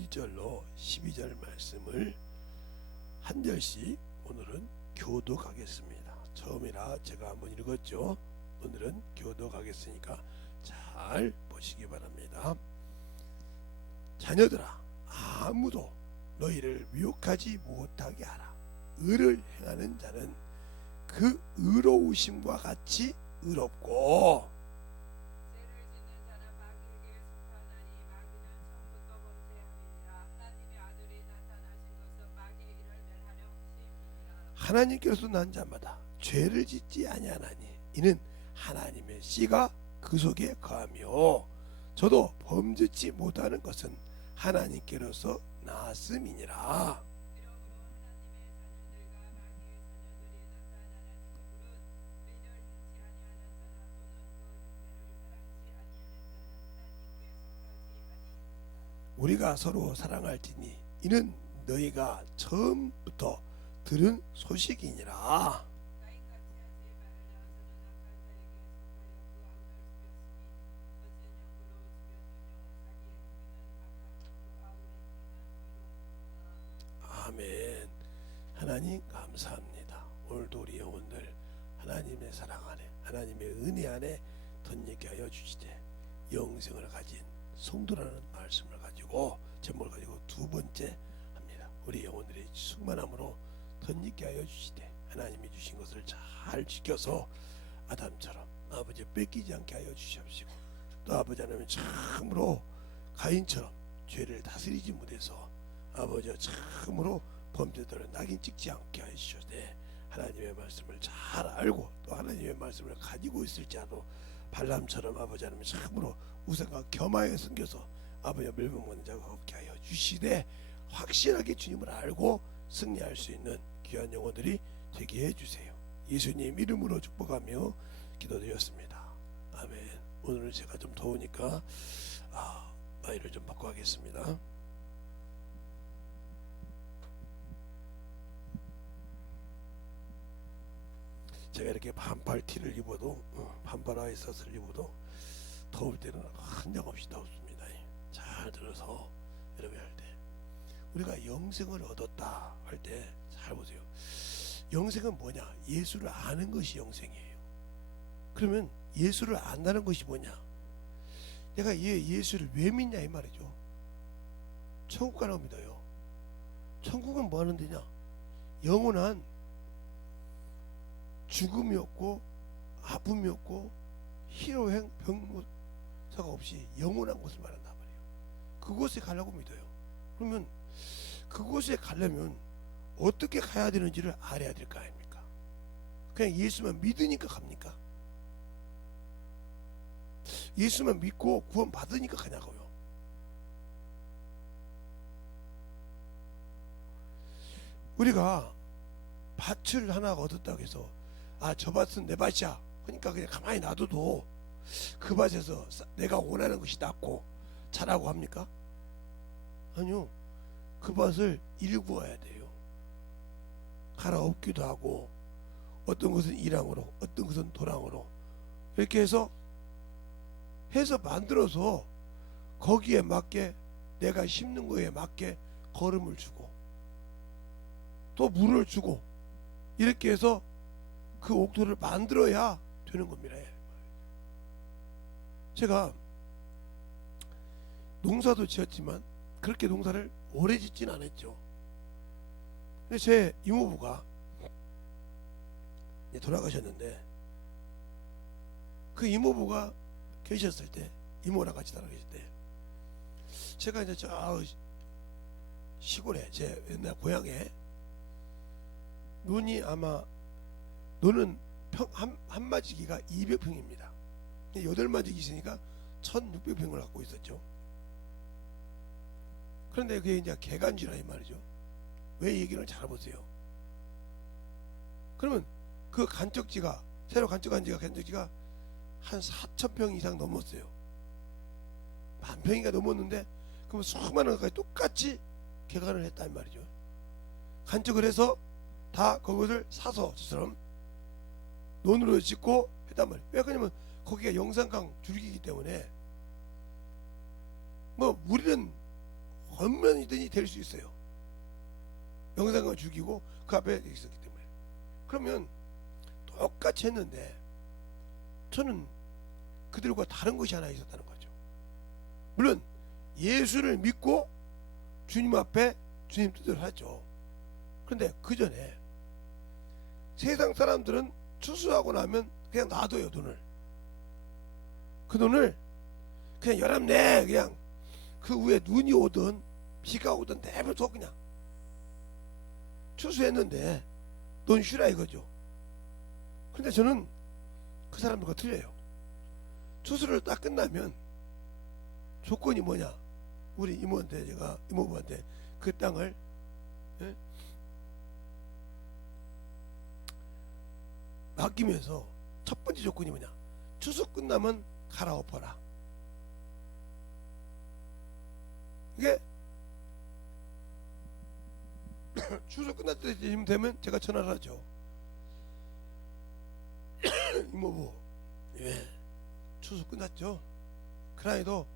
1절로 12절 말씀을 한 절씩 오늘은 교독하겠습니다. 처음이라 제가 한번 읽었죠. 오늘은 교독하겠으니까 잘 보시기 바랍니다. 자녀들아, 아무도 너희를 미혹하지 못하게 하라. 의를 행하는 자는 그 의로우심과 같이 의롭고, 죄를 짓는 자는 마귀에게 속하나니 마귀는 처음부터 범죄함이니라. 하나님의 아들이 나타나신 것은 마귀의 일을 멸하려 하심이니라. 하나님께서 난 자마다 죄를 짓지 아니하나니 이는 하나님의 씨가 그 속에 거하며, 저도 범죄치 못하는 것은 하나님께로서 나았음이니라. 이러므로 하나님의 자녀들과 마귀의 자녀들이 나타나는 이유는 의를 행치 아니하는 자나 또는 그 형제를 사랑치 아니하는 자는 하나님께 속하지 아니하니라. 우리가 서로 사랑할지니 이는 너희가 처음부터 들은 소식이니라. 가인같이 하지 말라. 저는 악한 자에게 속하여 그 아우를 죽였으니 거짓 연고로 죽였으며 자기의 행위는 악하고 그 아우의 행위는 의롭다. 아멘. 하나님 감사합니다. 오늘도 우리 영혼들 하나님의 사랑 안에, 하나님의 은혜 안에 덧입게 하여 주시되, 영생을 가진 성도라는 말씀을 가지고, 제목을 가지고 두 번째 합니다. 우리 영혼들이 충만함으로 덧입게 하여 주시되, 하나님이 주신 것을 잘 지켜서 아담처럼 아버지 뺏기지 않게 하여 주시옵시고, 또 아버지 하나님 참으로 가인처럼 죄를 다스리지 못해서 아버지와 참으로 범죄들을 낙인 찍지 않게 하여 주시되, 하나님의 말씀을 잘 알고 또 하나님의 말씀을 가지고 있을지라도 발람처럼 아버지 하나님 참으로 우상과 겸하여 섬겨서 아버지와 멸망받는 자가 없게 하여 주시되, 확실하게 주님을 알고 승리할 수 있는 귀한 영혼들이 되게 해주세요. 예수님 이름으로 축복하며 기도드렸습니다. 아멘. 오늘은 제가 좀 더우니까 마이를 좀 바꿔 하겠습니다. 제가 이렇게 반팔 티를 입어도, 반팔 아이셔츠를 입어도 더울 때는 한정없이 더웠습니다. 잘 들어서 여러분 할 때, 우리가 영생을 얻었다 할 때 잘 보세요. 영생은 뭐냐? 예수를 아는 것이 영생이에요. 그러면 예수를 안다는 것이 뭐냐? 내가 예수를 왜 믿냐 이 말이죠. 천국 가라고 믿어요. 천국은 뭐 하는 데냐? 영원한 죽음이 없고 아픔이 없고 희로행 병사가 없이 영원한 곳을 말한단 말이에요. 그곳에 가려고 믿어요. 그러면 그곳에 가려면 어떻게 가야 되는지를 알아야 될 거 아닙니까? 그냥 예수만 믿으니까 갑니까? 예수만 믿고 구원 받으니까 가냐고요. 우리가 밭을 하나 얻었다고 해서 저 밭은 내 밭이야, 그러니까 그냥 가만히 놔둬도 그 밭에서 내가 원하는 것이 낫고 자라고 합니까? 아니요. 그 밭을 일구어야 돼요. 갈아엎기도 하고, 어떤 것은 이랑으로, 어떤 것은 도랑으로, 이렇게 해서 만들어서 거기에 맞게, 내가 심는 거에 맞게 거름을 주고 또 물을 주고, 이렇게 해서 그 옥토를 만들어야 되는 겁니다. 제가 농사도 지었지만 그렇게 농사를 오래 짓진 않았죠. 근데 제 이모부가 돌아가셨는데, 그 이모부가 계셨을 때, 이모랑 같이 살아계실 때, 제가 이제 저 시골에, 제 옛날 고향에 논은 한 마지기가 200평입니다. 8마지기 있으니까 1600평을 갖고 있었죠. 그런데 그게 이제 개간지라 이 말이죠. 왜 얘기를 잘 보세요. 그러면 그 간척지가, 새로 간척한 간척지가 한 4000평 이상 넘었어요. 10,000평인가 넘었는데, 그러면 수많은 것까지 똑같이 개간을 했단 말이죠. 간척을 해서 다 그것을 사서 저처럼 논으로 짓고 했단 말이에요. 왜 그러냐면 거기가 영산강 줄기이기 때문에, 뭐 우리는 얼마든지 될 수 있어요. 영상을 죽이고 그 앞에 있었기 때문에. 그러면 똑같이 했는데 저는 그들과 다른 것이 하나 있었다는 거죠. 물론 예수를 믿고 주님 앞에 주님 뜻을 하죠. 그런데 그 전에 세상 사람들은 추수하고 나면 그냥 놔둬요. 돈을, 그 돈을 그냥 열합내, 그냥 그 위에 눈이 오든 비가 오든 내버려 그냥 추수했는데 넌 쉬라 이거죠. 근데 저는 그 사람들과 틀려요. 추수를 딱 끝나면 조건이 뭐냐, 우리 이모한테, 제가 이모부한테 그 땅을, 예? 맡기면서 첫 번째 조건이 뭐냐, 추수 끝나면 갈아엎어라. 이게 추수 끝날 때쯤 되면 제가 전화를 하죠. 이모부, 예, 추수 끝났죠? 그라이도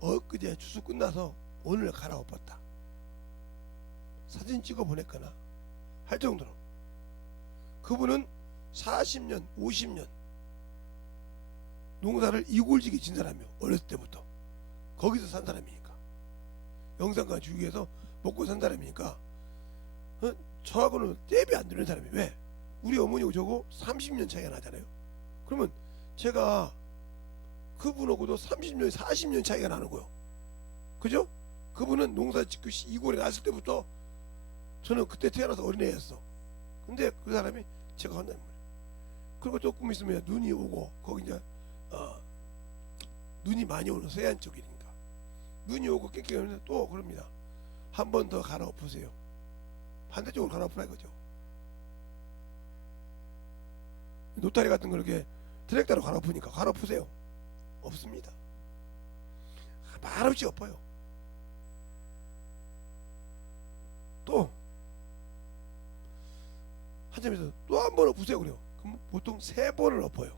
엊그제 추수 끝나서 오늘 갈아엎었다. 사진 찍어 보냈거나 할 정도로. 그분은 40년 50년 농사를 이골지게 진 사람이요. 어렸을 때부터 거기서 산 사람이니까, 영산과 주위에서 먹고 산 사람이니까, 저하고는 대비 안 되는 사람이. 왜? 우리 어머니하고 저거 30년 차이가 나잖아요. 그러면 제가 그분하고도 30년 40년 차이가 나는 거예요. 그죠? 그분은 농사 짓고 이골에 났을 때부터, 저는 그때 태어나서 어린애였어. 근데 그 사람이 제가 한다는 거예요. 그리고 조금 있으면 눈이 오고, 거기 이제 눈이 많이 오는 서해안 쪽이니까 눈이 오고 깨끗하면 또 그럽니다. 한 번 더 갈아엎으세요. 반대쪽으로 갈아엎으라 이거죠. 노타리 같은 거 이렇게 트랙터로 갈아엎으니까 갈아엎으세요. 없습니다. 말없이 엎어요. 또 한참에서 또 한 번 엎으세요. 그래요. 그럼 보통 3번을 엎어요.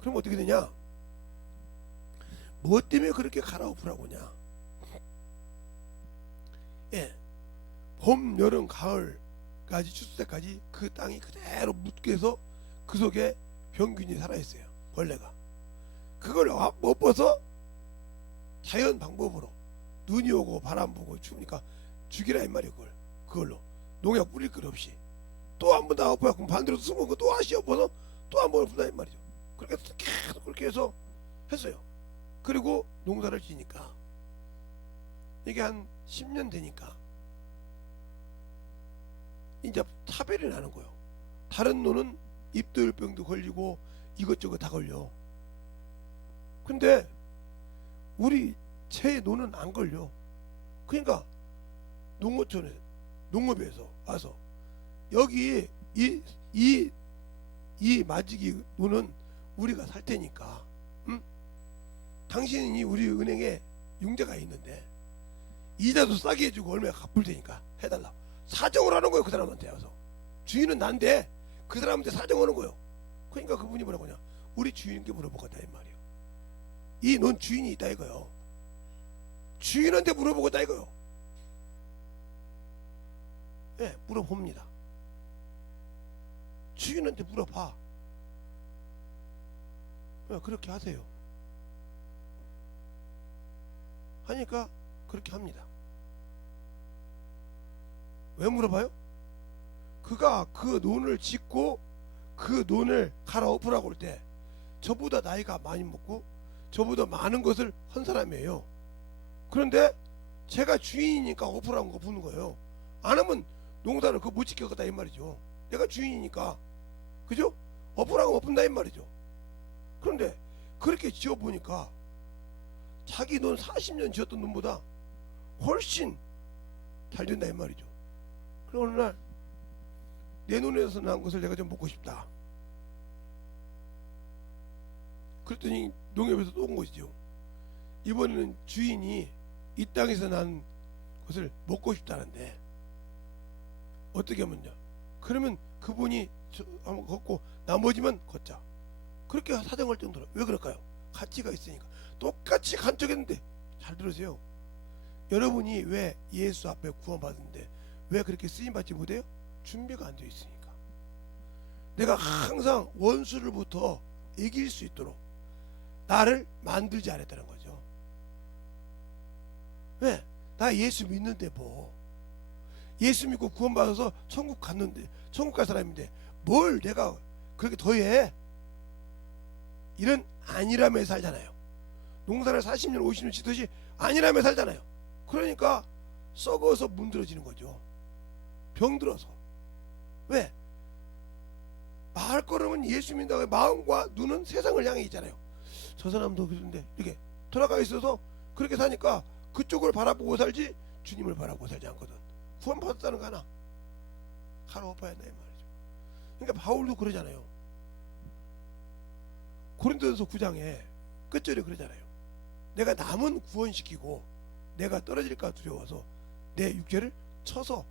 그럼 어떻게 되냐? 뭐 때문에 그렇게 갈아엎으라고 하냐? 예, 봄, 여름, 가을까지, 추수 때까지 그 땅이 그대로 묻게서 그 속에 병균이 살아있어요. 벌레가. 그걸 엎어서 자연 방법으로, 눈이 오고 바람 불고 추우니까 죽이라 이 말이에요. 그걸로 농약 뿌릴 것 없이 또 한 번 다 엎어요. 그럼 반대로 숨은 거 또 다시 엎어서 또 한 번 엎는다 이 말이죠. 그렇게 해서 계속 그렇게 해서 했어요. 그리고 농사를 지니까 이게 한 10년 되니까 이제 차별이 나는 거예요. 다른 노는 입도율병도 걸리고 이것저것 다 걸려. 근데 우리 제 노는 안 걸려. 그러니까 농어촌에, 농업에서 와서 여기 이 마지기 노는 우리가 살 테니까, 응? 당신이 우리 은행에 융자가 있는데 이자도 싸게 해주고 얼마에 갚을 테니까 해달라. 사정을 하는 거예요. 그 사람한테 와서. 주인은 난데 그 사람한테 사정하는 거예요. 그러니까 그분이 뭐라고 하냐, 우리 주인께 물어보겠다 이 말이에요. 이 넌 주인이 있다 이거요. 주인한테 물어보겠다 이거요. 예, 물어봅니다. 주인한테 물어봐. 예, 그렇게 하세요. 하니까 그렇게 합니다. 왜 물어봐요? 그가 그 논을 짓고 그 논을 갈아엎으라고 할 때 저보다 나이가 많이 먹고 저보다 많은 것을 한 사람이에요. 그런데 제가 주인이니까 엎으라고 거 부는 거예요. 안 하면 농사를 그거 못 지켰다 이 말이죠. 내가 주인이니까, 그죠? 엎으라고 엎은다 이 말이죠. 그런데 그렇게 지어보니까 자기 논 40년 지었던 논보다 훨씬 잘 된다 이 말이죠. 그리고 어느 날 내 논에서 난 것을 내가 좀 먹고 싶다. 그랬더니 농협에서 또 온 것이죠. 이번에는 주인이 이 땅에서 난 것을 먹고 싶다는데 어떻게 하면요? 그러면 그분이 한번 걷고 나머지만 걷자. 그렇게 사정할 정도로. 왜 그럴까요? 가치가 있으니까. 똑같이 간척했는데, 잘 들으세요. 여러분이 왜 예수 앞에 구원받는데 왜 그렇게 쓰임받지 못해요? 준비가 안 되어 있으니까. 내가 항상 원수를부터 이길 수 있도록 나를 만들지 않았다는 거죠. 왜? 나 예수 믿는데 뭐 예수 믿고 구원받아서 천국 갔는데 천국 갈 사람인데 뭘 내가 그렇게 더해? 이런 안일함에 살잖아요. 농사를 40년 50년 짓듯이 안일함에 살잖아요. 그러니까 썩어서 문드러지는 거죠. 병들어서. 왜? 말걸음은 예수 믿는다고 마음과 눈은 세상을 향해 있잖아요. 저 사람도 그런데 이렇게 돌아가 있어서 그렇게 사니까 그쪽을 바라보고 살지 주님을 바라보고 살지 않거든. 구원 받았다는 거 하나 갈아엎어야 한다 이 말이죠. 그러니까 바울도 그러잖아요. 고린도전서 9장에 끝절에 그러잖아요. 내가 남은 구원시키고 내가 떨어질까 두려워서 내 육체를 쳐서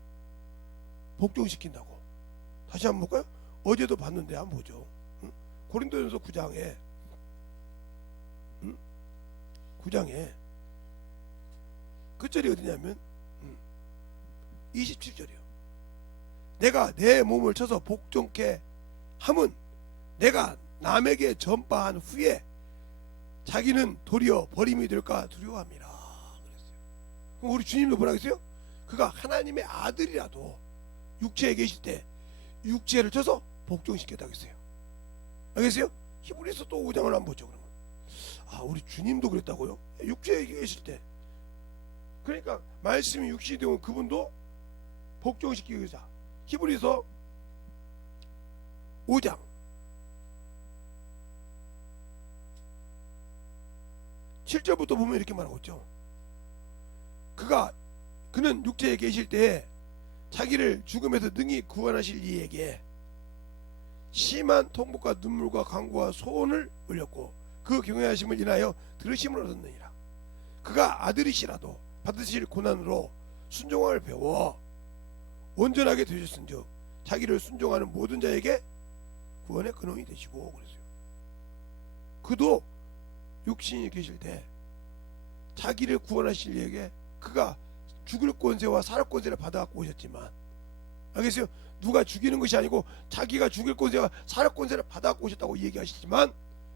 복종시킨다고. 다시 한번 볼까요? 어제도 봤는데 한번 보죠. 응? 고린도전서 9장에 9장에 끝절이 어디냐면 27절이요. 내가 내 몸을 쳐서 복종케 함은 내가 남에게 전파한 후에 자기는 도리어 버림이 될까 두려워함이라 그랬어요. 그럼 우리 주님도 뭐라 그랬어요? 그가 하나님의 아들이라도 육체에 계실 때 육체를 쳐서 복종시켰다고 했어요. 알겠어요? 히브리서 또 5장을 한번 보죠. 그러면 우리 주님도 그랬다고요? 육체에 계실 때. 그러니까 말씀이 육신이 되면 그분도 복종시키기 위해서. 히브리서 5장 7절부터 보면 이렇게 말하고 있죠. 그는 육체에 계실 때 자기를 죽음에서 능히 구원하실 이에게 심한 통곡과 눈물과 간구와 소원을 올렸고 그 경외하심을 인하여 들으심을 얻었느니라. 그가 아들이시라도 받으실 고난으로 순종함을 배워 온전하게 되셨은즉 자기를 순종하는 모든 자에게 구원의 근원이 되시고 그랬어요. 그도 육신이 계실 때 자기를 구원하실 이에게 그가 죽을 권세와 살 권세를 받아갖고 오셨지만, 알겠어요? 누가 죽이는 것이 아니고 자기가 죽일 권세와 살 권세를 받아갖고 오셨다고 얘기하시지만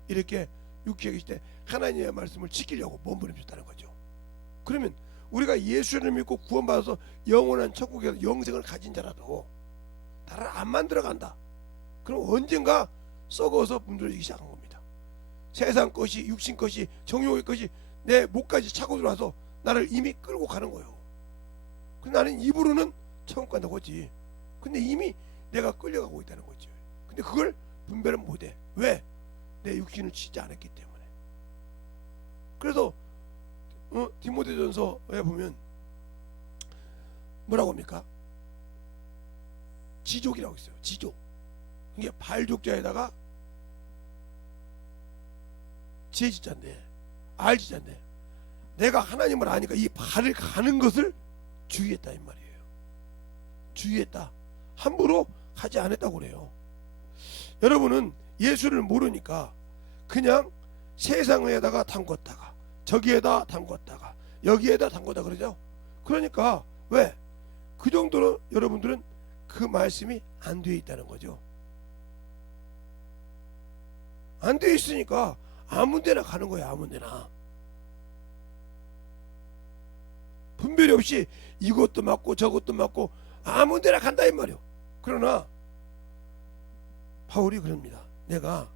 이렇게 육체에 계실 때 하나님의 말씀을 지키려고 몸부림쳤다는 거죠. 그러면 우리가 예수를 믿고 구원받아서 영원한 천국에서 영생을 가진 자라도 나를 안 만들어간다. 그럼 언젠가 썩어서 문드러지기 시작한 겁니다. 세상 것이, 육신 것이, 정욕의 것이 내 목까지 차고 들어와서 나를 이미 끌고 가는 거예요. 근데 나는 입으로는 천국 간다고 했지. 근데 이미 내가 끌려가고 있다는 거지. 근데 그걸 분별은 못해. 왜? 내 육신을 치지 않았기 때문에. 그래서 디모데전서에 보면 뭐라고 합니까? 지족이라고 있어요. 지족. 이게 발족자에다가 지혜지자인데, 알지자인데, 내가 하나님을 아니까 이 발을 가는 것을 주의했다 이 말이에요. 주의했다. 함부로 가지 않았다고 그래요. 여러분은 예수를 모르니까 그냥 세상에다가 담궜다가 저기에다 담궜다가 여기에다 담궜다 그러죠. 그러니까 왜? 그 정도로 여러분들은 그 말씀이 안 되어 있다는 거죠. 안 되어 있으니까 아무 데나 가는 거야. 아무 데나. 분별이 없이 이것도 맞고 저것도 맞고 아무 데나 간다 이 말이요. 그러나 바울이 그럽니다. 내가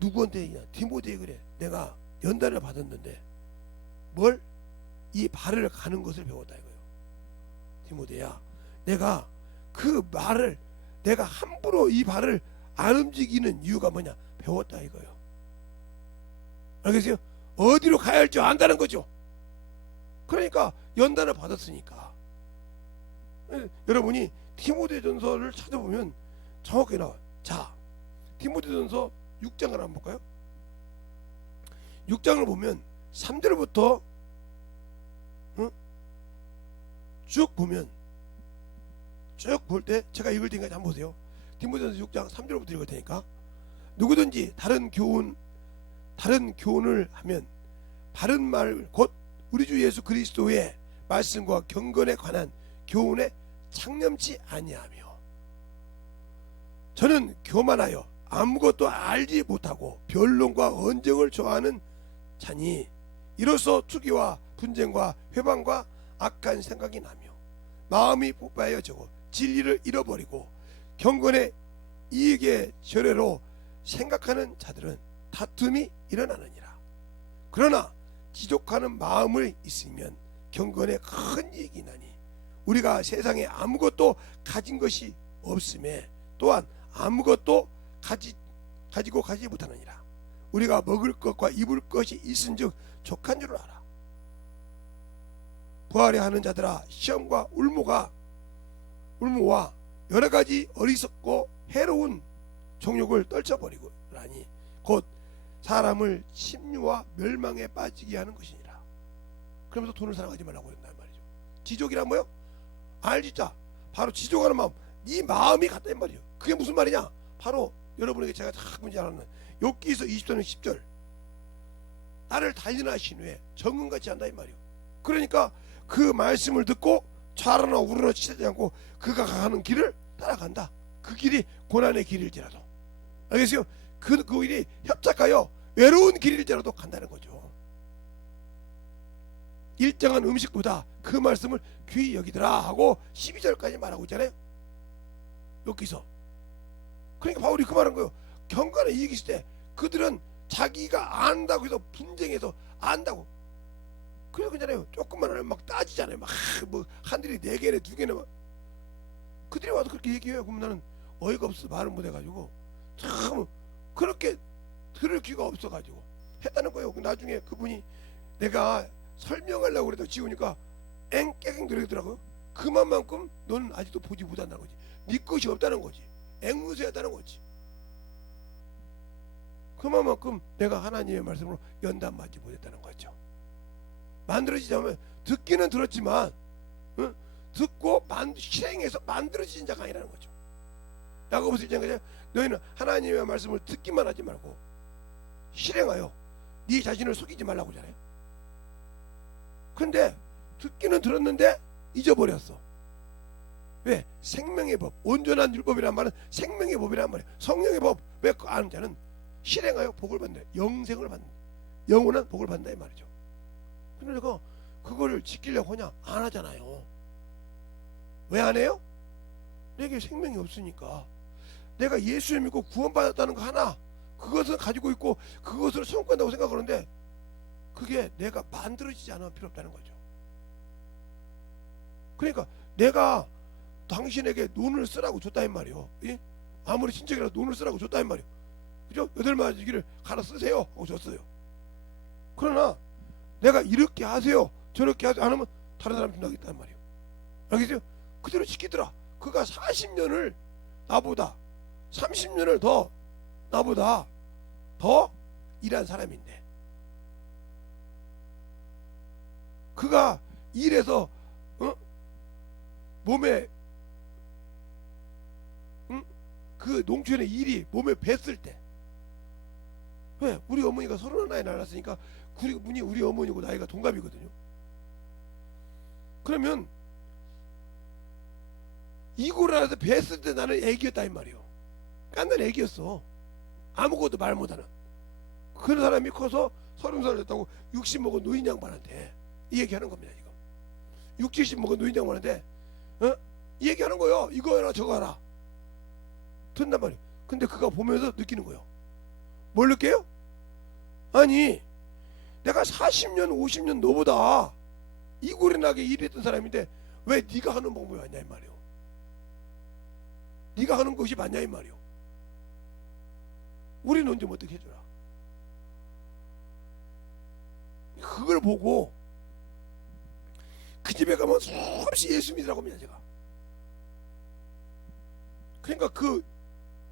누구한테 디모데에 그래. 내가 연단을 받았는데 뭘? 이 발을 가는 것을 배웠다 이거예요. 디모데야, 내가 그 말을 내가 함부로 이 발을 안 움직이는 이유가 뭐냐? 배웠다 이거예요. 알겠어요? 어디로 가야 할지 안다는 거죠. 그러니까 연단을 받았으니까. 여러분이 디모데전서를 찾아보면 정확히 나와요. 자, 디모데전서 6장을 한번 볼까요? 6장을 보면 3절부터 쭉 보면 쭉 볼 때 제가 읽을 테니까 한번 보세요. 디모데전서 6장 3절부터 읽을 테니까 누구든지 다른 교훈을 하면 바른 말 곧 우리 주 예수 그리스도의 말씀과 경건에 관한 교훈에 창념치 아니하며 저는 교만하여 아무것도 알지 못하고 변론과 언쟁을 좋아하는 자니 이로써 투기와 분쟁과 회방과 악한 생각이 나며 마음이 폭발하여지고 진리를 잃어버리고 경건의 이익의 절회로 생각하는 자들은 다툼이 일어나느니라. 그러나 지족하는 마음을 있으면 경건에 큰 이익이 나니 우리가 세상에 아무것도 가진 것이 없음에 또한 아무것도 가지고 가지 못하느니라. 우리가 먹을 것과 입을 것이 있은즉 족한 줄을 알아. 부활해 하는 자들아, 시험과 울무와 여러 가지 어리석고 해로운 정욕을 떨쳐버리고 라니 곧 사람을 침류와 멸망에 빠지게 하는 것이니라. 그러면서 돈을 사랑하지 말라고 한단 말이죠. 지족이란 뭐요? 알지자, 바로 지족하는 마음, 네 마음이 같다는 말이에요. 그게 무슨 말이냐? 바로 여러분에게 제가 자꾸 말하는 욥기서 20장 10절, 나를 단련하신 후에 정금같이 한다 이 말이에요. 그러니까 그 말씀을 듣고 좌로나 우로나 치지 않고 그가 가는 길을 따라간다. 그 길이 고난의 길일지라도, 알겠어요? 그 길이 협착하여 외로운 길일지라도 간다는 거죠. 일정한 음식보다 그 말씀을 귀히 여기더라 하고 12절까지 말하고 있잖아요, 여기서. 그러니까 바울이 그 말한 거예요. 경건에 이익이 있을 때 그들은 자기가 안다고 해서 분쟁해서 안다고, 그래서 그잖아요. 조금만 하면 막 따지잖아요. 막 뭐 한들이 4개네 2개네 막. 그들이 와서 그렇게 얘기해요. 그러면 나는 어이가 없어서 말을 못해가지고 참 그렇게 들을 기가 없어가지고 했다는 거예요. 나중에 그분이 내가 설명하려고 그래도 지우니까 앵깨갱 들으더라고요. 그만큼 너는 아직도 보지 못한다는 거지. 네 것이 없다는 거지. 앵무새하다는 거지. 그만큼 내가 하나님의 말씀으로 연단받지 못했다는 거죠. 만들어지지 않으면 듣기는 들었지만 듣고 실행해서 만들어지는 자가 아니라는 거죠. 야고보서 1장 너희는 하나님의 말씀을 듣기만 하지 말고 실행하여 네 자신을 속이지 말라고 하잖아요. 근데 듣기는 들었는데 잊어버렸어. 왜? 생명의 법, 온전한 율법이란 말은 생명의 법이란 말이에요. 성령의 법. 왜 그 아는 자는 실행하여 복을 받는다. 영생을 받는다. 영원한 복을 받는다 이 말이죠. 근데 내가 그거를 지키려고 하냐? 안 하잖아요. 왜 안 해요? 내게 생명이 없으니까. 내가 예수를 믿고 구원받았다는 거 하나, 그것을 가지고 있고 그것을 성공한다고 생각하는데 그게 내가 만들어지지 않으면 필요 없다는 거죠. 그러니까 내가 당신에게 논을 쓰라고 줬다 이 말이요. 예? 아무리 친척이라도 논을 쓰라고 줬다 이 말이요. 그죠? 8마디를 갈아 쓰세요 하고 줬어요. 그러나 내가 이렇게 하세요 저렇게 하세요 안 하면 다른 사람 준다겠다는 말이에요. 알겠어요? 그대로 지키더라. 그가 40년을 나보다 30년을 더 나보다 더 일한 사람인데 그가 일해서 몸에 그 농촌의 일이 몸에 뱄을 때, 왜? 우리 어머니가 31에 낳았으니까 우리 어머니고 나이가 동갑이거든요. 그러면 이고를 알아서 뱄을 때 나는 애기였다 이 말이에요. 깐난 애기였어. 아무것도 말 못하는 그런 사람이 커서 30살 됐다고 60 먹은 노인 양반한테 이 얘기하는 겁니다. 지금 60, 70 먹은 노인 양반한테 이 얘기하는 거예요. 이거 해라 저거 하라 듣는단 말이에요. 근데 그가 보면서 느끼는 거예요. 뭘 느껴요? 아니 내가 40년 50년 너보다 이골이 나게 일했던 사람인데 왜 네가 하는 방법이 맞냐 이 말이에요. 네가 하는 것이 맞냐 이 말이에요. 우리는 좀 어떻게 해줘라. 그걸 보고 그 집에 가면 수없이 예수 믿으라고 합니다 제가. 그러니까 그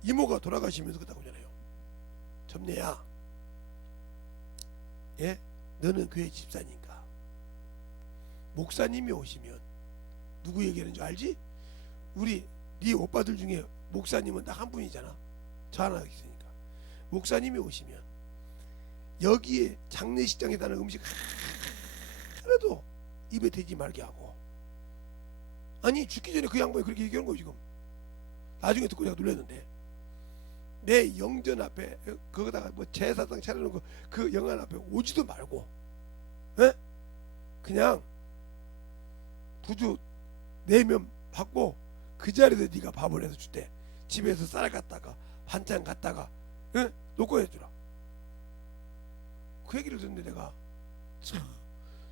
이모가 돌아가시면서 그러다고 하잖아요. 점례야, 예? 너는 교회 집사니까 목사님이 오시면 누구 얘기하는 줄 알지? 우리 네 오빠들 중에 목사님은 딱 한 분이잖아. 저 하나 있으니까. 목사님이 오시면 여기에 장례식장에 다는 음식 입에 대지 말게 하고. 아니 죽기 전에 그 양반이 그렇게 얘기하는 거예요 지금. 나중에 듣고 내가 놀랐는데, 내 영전 앞에 거기다가 뭐 제사상 차려놓은 그 영안 앞에 오지도 말고, 에? 그냥 부주 내면 받고 그 자리에서 네가 밥을 해서 주대. 집에서 쌀 갖다가 반찬 갖다가, 에? 놓고 해주라. 그 얘기를 듣는데 내가 참,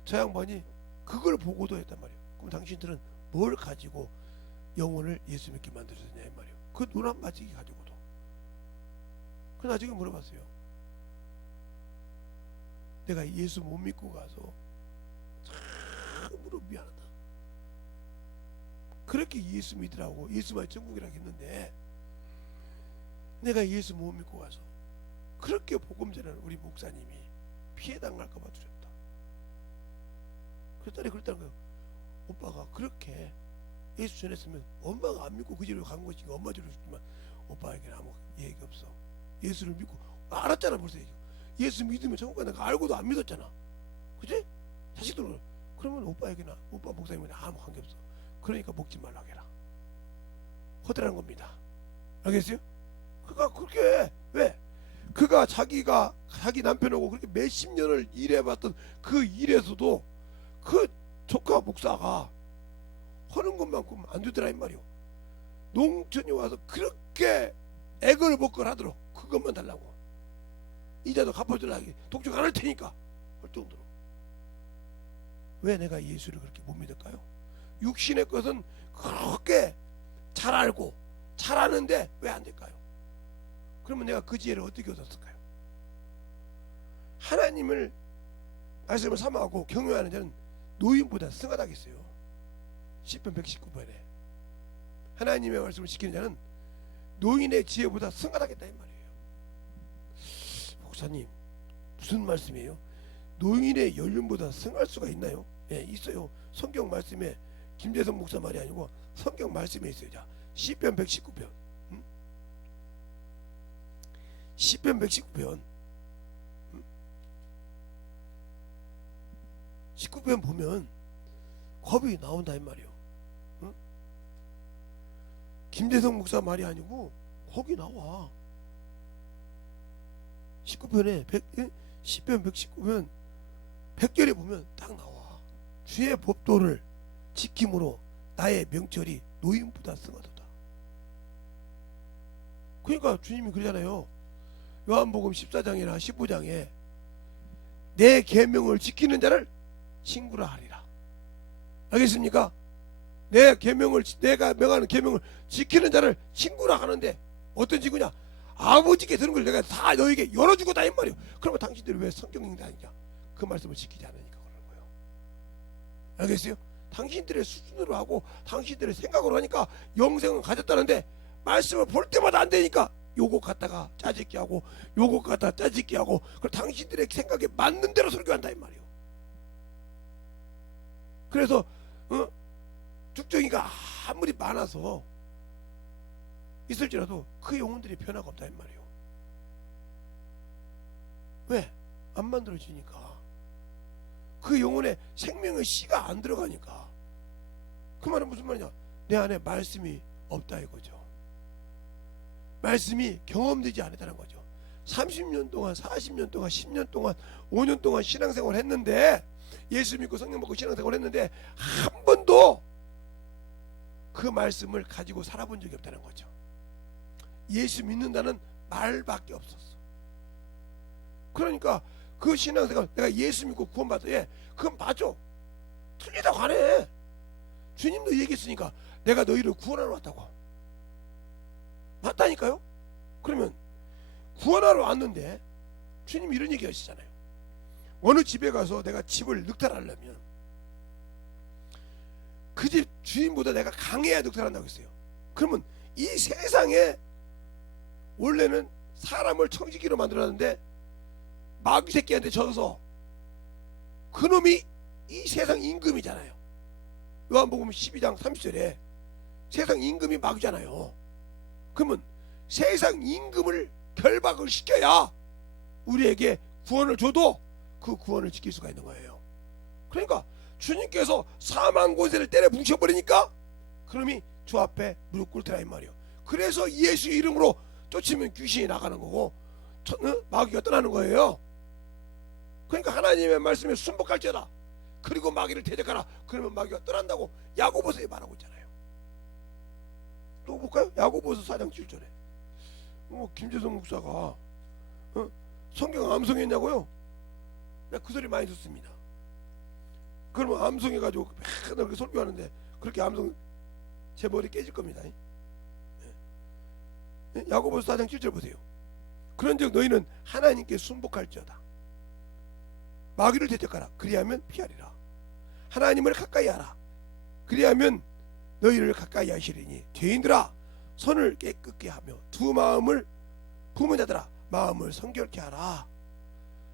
저 양반이 그걸 보고도 했단 말이에요. 그럼 당신들은 뭘 가지고 영혼을 예수 믿게 만들었냐 이 말이에요. 그 노란 마지기 가지고도. 그 나중에 물어봤어요. 내가 예수 못 믿고 가서 참으로 미안하다. 그렇게 예수 믿으라고, 예수만 천국이라고 했는데 내가 예수 못 믿고 가서 그렇게 복음 전하는 우리 목사님이 피해 당할까 봐 두렵다. 그랬더니 그랬다는 거예요. 오빠가 그렇게 예수 전했으면 엄마가 안 믿고 그 집으로 간 것이 엄마 집으로 죽지만 오빠에게는 아무 얘기 없어. 예수를 믿고 알았잖아 벌써. 예수 믿으면 천국 간다는 거 알고도 안 믿었잖아. 그치? 자식들은. 그러면 오빠에게나 오빠 목사님에게는 아무 관계 없어. 그러니까 먹지 말라고 해라. 허드라는 겁니다. 알겠어요? 그가 그렇게 왜? 그가 자기 남편하고 그렇게 몇십 년을 일해봤던 그 일에서도 그 조카 목사가 하는 것만큼 안 되더라 이 말이요. 농촌이 와서 그렇게 액을 먹걸 하도록 그것만 달라고. 이자도 갚아주려고 독촉 안 할 테니까 할 정도로. 왜 내가 예수를 그렇게 못 믿을까요? 육신의 것은 그렇게 잘 알고 잘 아는데 왜 안 될까요? 그러면 내가 그 지혜를 어떻게 얻었을까요? 하나님을 말씀을 삼아하고 경외하는 자는 노인보다 승하다겠어요. 시편 119편에 하나님의 말씀을 지키는 자는 노인의 지혜보다 승하다겠다 이 말이에요. 목사님 무슨 말씀이에요? 노인의 연륜보다 승할 수가 있나요? 예, 있어요. 성경 말씀에 김재성 목사 말이 아니고 성경 말씀에 있어요. 자, 시편 119편. 시편 119편 19편 보면 겁이 나온다 이 말이에요. 응? 김대성 목사 말이 아니고 거기 나와. 19편에 10편 119편 100절에 보면 딱 나와. 주의 법도를 지킴으로 나의 명철이 노인보다 승하도다. 그러니까 주님이 그러잖아요. 요한복음 14장이나 15장에 내 계명을 지키는 자를 친구라 하리라. 알겠습니까? 내 계명을, 내가 명하는 계명을 지키는 자를 친구라 하는데 어떤 친구냐? 아버지께 들은 걸 내가 다 너에게 열어주고다 이 말이에요. 그러면 당신들이 왜 성경 읽는다 하냐? 그 말씀을 지키지 않으니까 그러는 거예요. 알겠어요? 당신들의 수준으로 하고 당신들의 생각으로 하니까 영생은 가졌다는데 말씀을 볼 때마다 안 되니까 요거 갖다가 짜집기 하고 요거 갖다가 짜집기 하고 그걸 당신들의 생각에 맞는 대로 설교한다 이 말이에요. 그래서 죽정이가 아무리 많아서 있을지라도 그 영혼들이 변화가 없다 이 말이에요. 왜? 안 만들어지니까. 그 영혼에 생명의 씨가 안 들어가니까. 그 말은 무슨 말이냐? 내 안에 말씀이 없다 이거죠. 말씀이 경험되지 않았다는 거죠. 30년 동안 40년 동안 10년 동안 5년 동안 신앙생활 했는데 예수 믿고 성령 받고 신앙생활 했는데 한 번도 그 말씀을 가지고 살아본 적이 없다는 거죠. 예수 믿는다는 말밖에 없었어. 그러니까 그 신앙생활 내가 예수 믿고 구원받아. 예, 그건 맞아. 틀리다고 안 해. 주님도 얘기했으니까 내가 너희를 구원하러 왔다고. 맞다니까요. 그러면 구원하러 왔는데 주님이 이런 얘기 하시잖아요. 어느 집에 가서 내가 집을 늑탈하려면 그 집 주인보다 내가 강해야 늑탈한다고 했어요. 그러면 이 세상에 원래는 사람을 청지기로 만들었는데 마귀 새끼한테 져서 그놈이 이 세상 임금이잖아요. 요한복음 12장 30절에 세상 임금이 마귀잖아요. 그러면 세상 임금을 결박을 시켜야 우리에게 구원을 줘도 그 구원을 지킬 수가 있는 거예요. 그러니까 주님께서 사망 권세를 때려 뭉쳐버리니까 그놈이 주 앞에 무릎 꿇더라 이 말이요. 그래서 예수 이름으로 쫓으면 귀신이 나가는 거고 마귀가 떠나는 거예요. 그러니까 하나님의 말씀에 순복할지어다. 그리고 마귀를 대적하라. 그러면 마귀가 떠난다고 야고보서에 말하고 있잖아요. 또 볼까요? 야고보서 4장 7절에 김재성 목사가 성경 암송했냐고요? 내가 그 소리 많이 듣습니다. 그러면 암송해가지고 맨날 그렇게 설교하는데 그렇게 암송 제 머리 깨질 겁니다. 야고보서 4장 7절 보세요. 그런즉 너희는 하나님께 순복할지어다. 마귀를 대적하라. 그리하면 피하리라. 하나님을 가까이 하라. 그리하면 너희를 가까이 하시리니 죄인들아 손을 깨끗게 하며 두 마음을 품은 자들아 마음을 성결케 하라.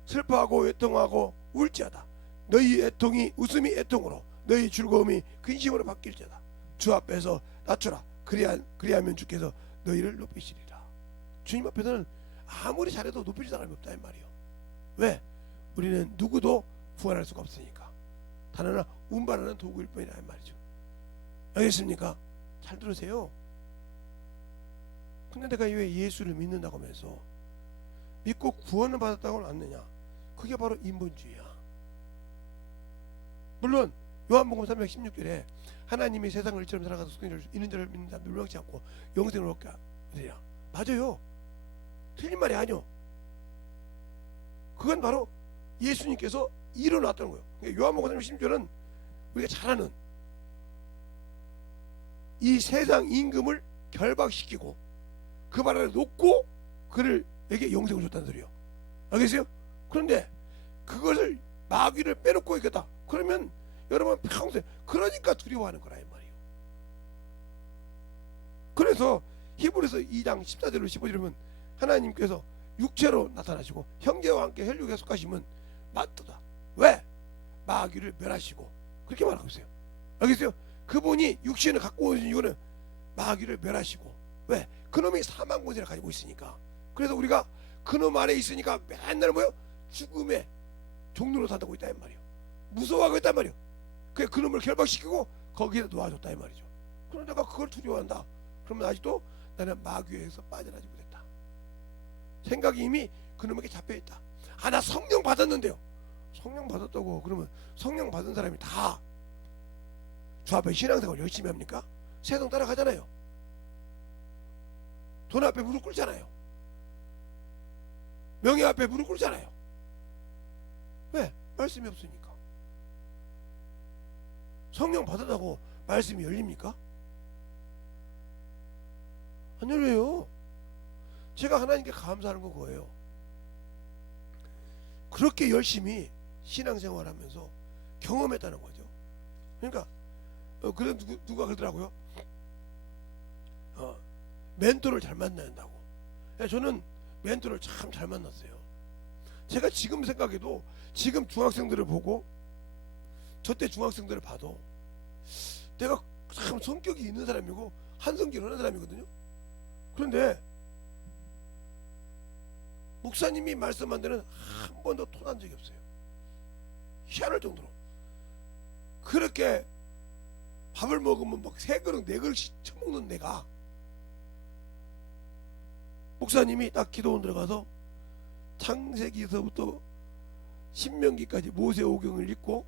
슬퍼하고 외통하고 울지어다. 너희 애통이 웃음이 애통으로 너희 즐거움이 근심으로 바뀔지어다. 주 앞에서 낮추라. 그리하면 주께서 너희를 높이시리라. 주님 앞에서는 아무리 잘해도 높이실 사람이 없다 이 말이요. 왜? 우리는 누구도 구원할 수가 없으니까. 단 하나 운반하는 도구일 뿐이라 이 말이죠. 알겠습니까? 잘 들으세요. 근데 내가 왜 예수를 믿는다고 하면서 믿고 구원을 받았다고는 않느냐? 그게 바로 인본주의야. 물론 요한복음 316절에 하나님이 세상을 이처럼 살아가서 있는 자를 믿는 자는 멸망치 않고 영생을 얻게 하리라. 맞아요. 틀린 말이 아니요. 그건 바로 예수님께서 일어났다는 거예요. 그러니까 요한복음 16절은 우리가 잘 아는 이 세상 임금을 결박시키고 그 발 아래 놓고 그를에게 영생을 줬다는 소리예요. 알겠어요? 그런데 그것을 마귀를 빼놓고 있겠다. 그러면 여러분 평생 그러니까 두려워하는 거라 이 말이에요. 그래서 히브리서 2장 14절로 15절에 보면 하나님께서 육체로 나타나시고 형제와 함께 혈육에 속하시면 맞도다. 왜? 마귀를 멸하시고 그렇게 말하고 있어요. 알겠어요? 그분이 육신을 갖고 오신 이유는 마귀를 멸하시고 왜? 그놈이 사망 권세를 가지고 있으니까. 그래서 우리가 그놈 안에 있으니까 맨날 뭐요? 죽음의 종로로 산다고 있다 이 말이에요. 무서워하고 있단 말이에요. 그래 그놈을 결박시키고 거기에 놓아줬다 이 말이죠. 그럼 내가 그걸 두려워한다. 그러면 아직도 나는 마귀에서 빠져나지 못했다. 생각이 이미 그놈에게 잡혀있다. 아 나 성령 받았는데요. 성령 받았다고 그러면 성령 받은 사람이 다 주 앞에 신앙생활 열심히 합니까? 세상 따라가잖아요. 돈 앞에 무릎 꿇잖아요. 명예 앞에 무릎 꿇잖아요. 왜? 말씀이 없으니까. 성령 받았다고 말씀이 열립니까? 안 열려요. 제가 하나님께 감사하는 거 그거예요. 그렇게 열심히 신앙생활하면서 경험했다는 거죠. 그러니까 그래서 누가 그러더라고요. 멘토를 잘 만나야 한다고. 저는 멘토를 참 잘 만났어요. 제가 지금 생각해도 지금 중학생들을 보고 저때 중학생들을 봐도 내가 참 성격이 있는 사람이고 한성기를 하는 사람이거든요. 그런데 목사님이 말씀한 데는 한 번도 토난 적이 없어요. 희한할 정도로. 그렇게 밥을 먹으면 막 3그릇 4그릇씩 처먹는 내가 목사님이 딱 기도원 들어가서 창세기서부터 신명기까지 모세오경을 읽고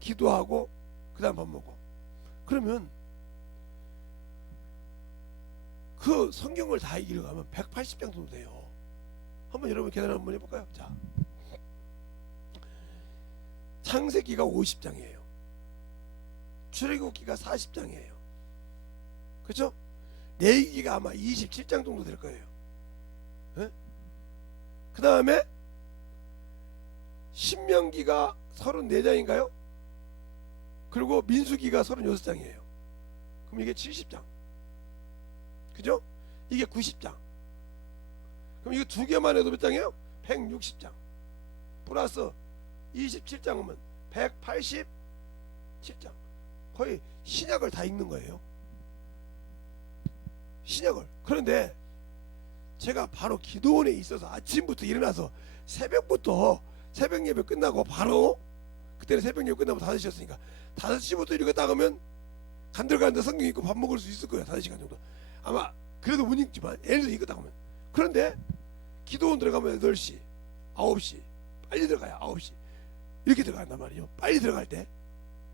기도하고 그 다음 밥 먹고 그러면 그 성경을 다 읽어가면 180장 정도 돼요. 한번 여러분 계산 한번 해볼까요? 자, 창세기가 50장이에요. 출애굽기가 40장이에요. 그렇죠? 레위기가 아마 27장 정도 될 거예요. 그 다음에 신명기가 34장인가요? 그리고 민수기가 36장이에요. 그럼 이게 70장. 그죠? 이게 90장. 그럼 이거 두 개만 해도 몇 장이에요? 160장. 플러스 27장이면 187장. 거의 신약을 다 읽는 거예요. 신약을. 그런데 제가 바로 기도원에 있어서 아침부터 일어나서 새벽부터 새벽 예배 끝나고 바로 그때는 새벽 예배 끝나면 5시였으니까 5시부터 읽었다 하면 간들간들 성경 읽고 밥 먹을 수 있을 거예요. 5시간 정도. 아마 그래도 못 읽지만 예를 들어 읽었다 하면. 그런데 기도원 들어가면 8시 9시 빨리 들어가야 9시 이렇게 들어간단 말이에요. 빨리 들어갈 때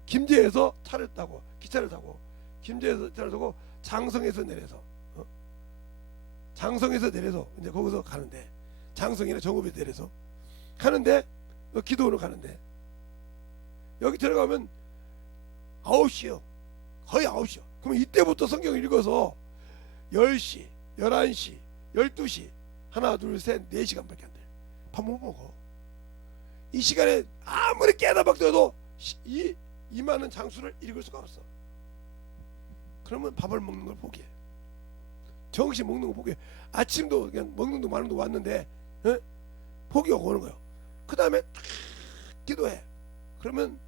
김제에서 차를 타고 기차를 타고 김제에서 차를 타고 장성에서 내려서 장성에서 내려서 이제 거기서 가는데 장성이나 정읍에서 내려서 가는데 기도원으로 가는데 여기 들어가면 9시요. 거의 9시요. 그러면 이때부터 성경을 읽어서 10시, 11시, 12시 하나 둘 셋 4시간밖에 안 돼요. 밥 못 먹어. 이 시간에 아무리 깨다박더라도 이 많은 장수를 읽을 수가 없어. 그러면 밥을 먹는 걸 포기해. 정시 먹는 거 포기해. 아침도 그냥 먹는 도 마는 도 왔는데 포기하고 오는 거예요. 그 다음에 기도해. 그러면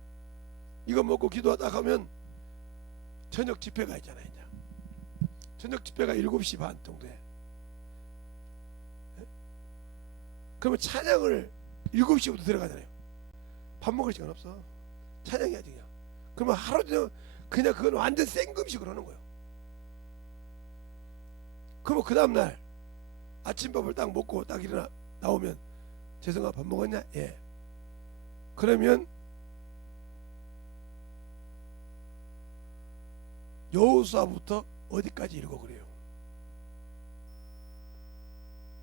이거 먹고 기도하다 가면 저녁 집회가 있잖아요. 이제. 저녁 집회가 7시 반 정도에. 그러면 찬양을 7시부터 들어가잖아요. 밥 먹을 시간 없어. 찬양해야지 그냥. 그러면 하루 종일 그냥 그건 완전 생금식으로 하는 거예요. 그러면 그 다음날 아침밥을 딱 먹고 딱 일어나 나오면 재성아 밥 먹었냐? 예. 그러면 여호수아부터 어디까지 읽어 그래요.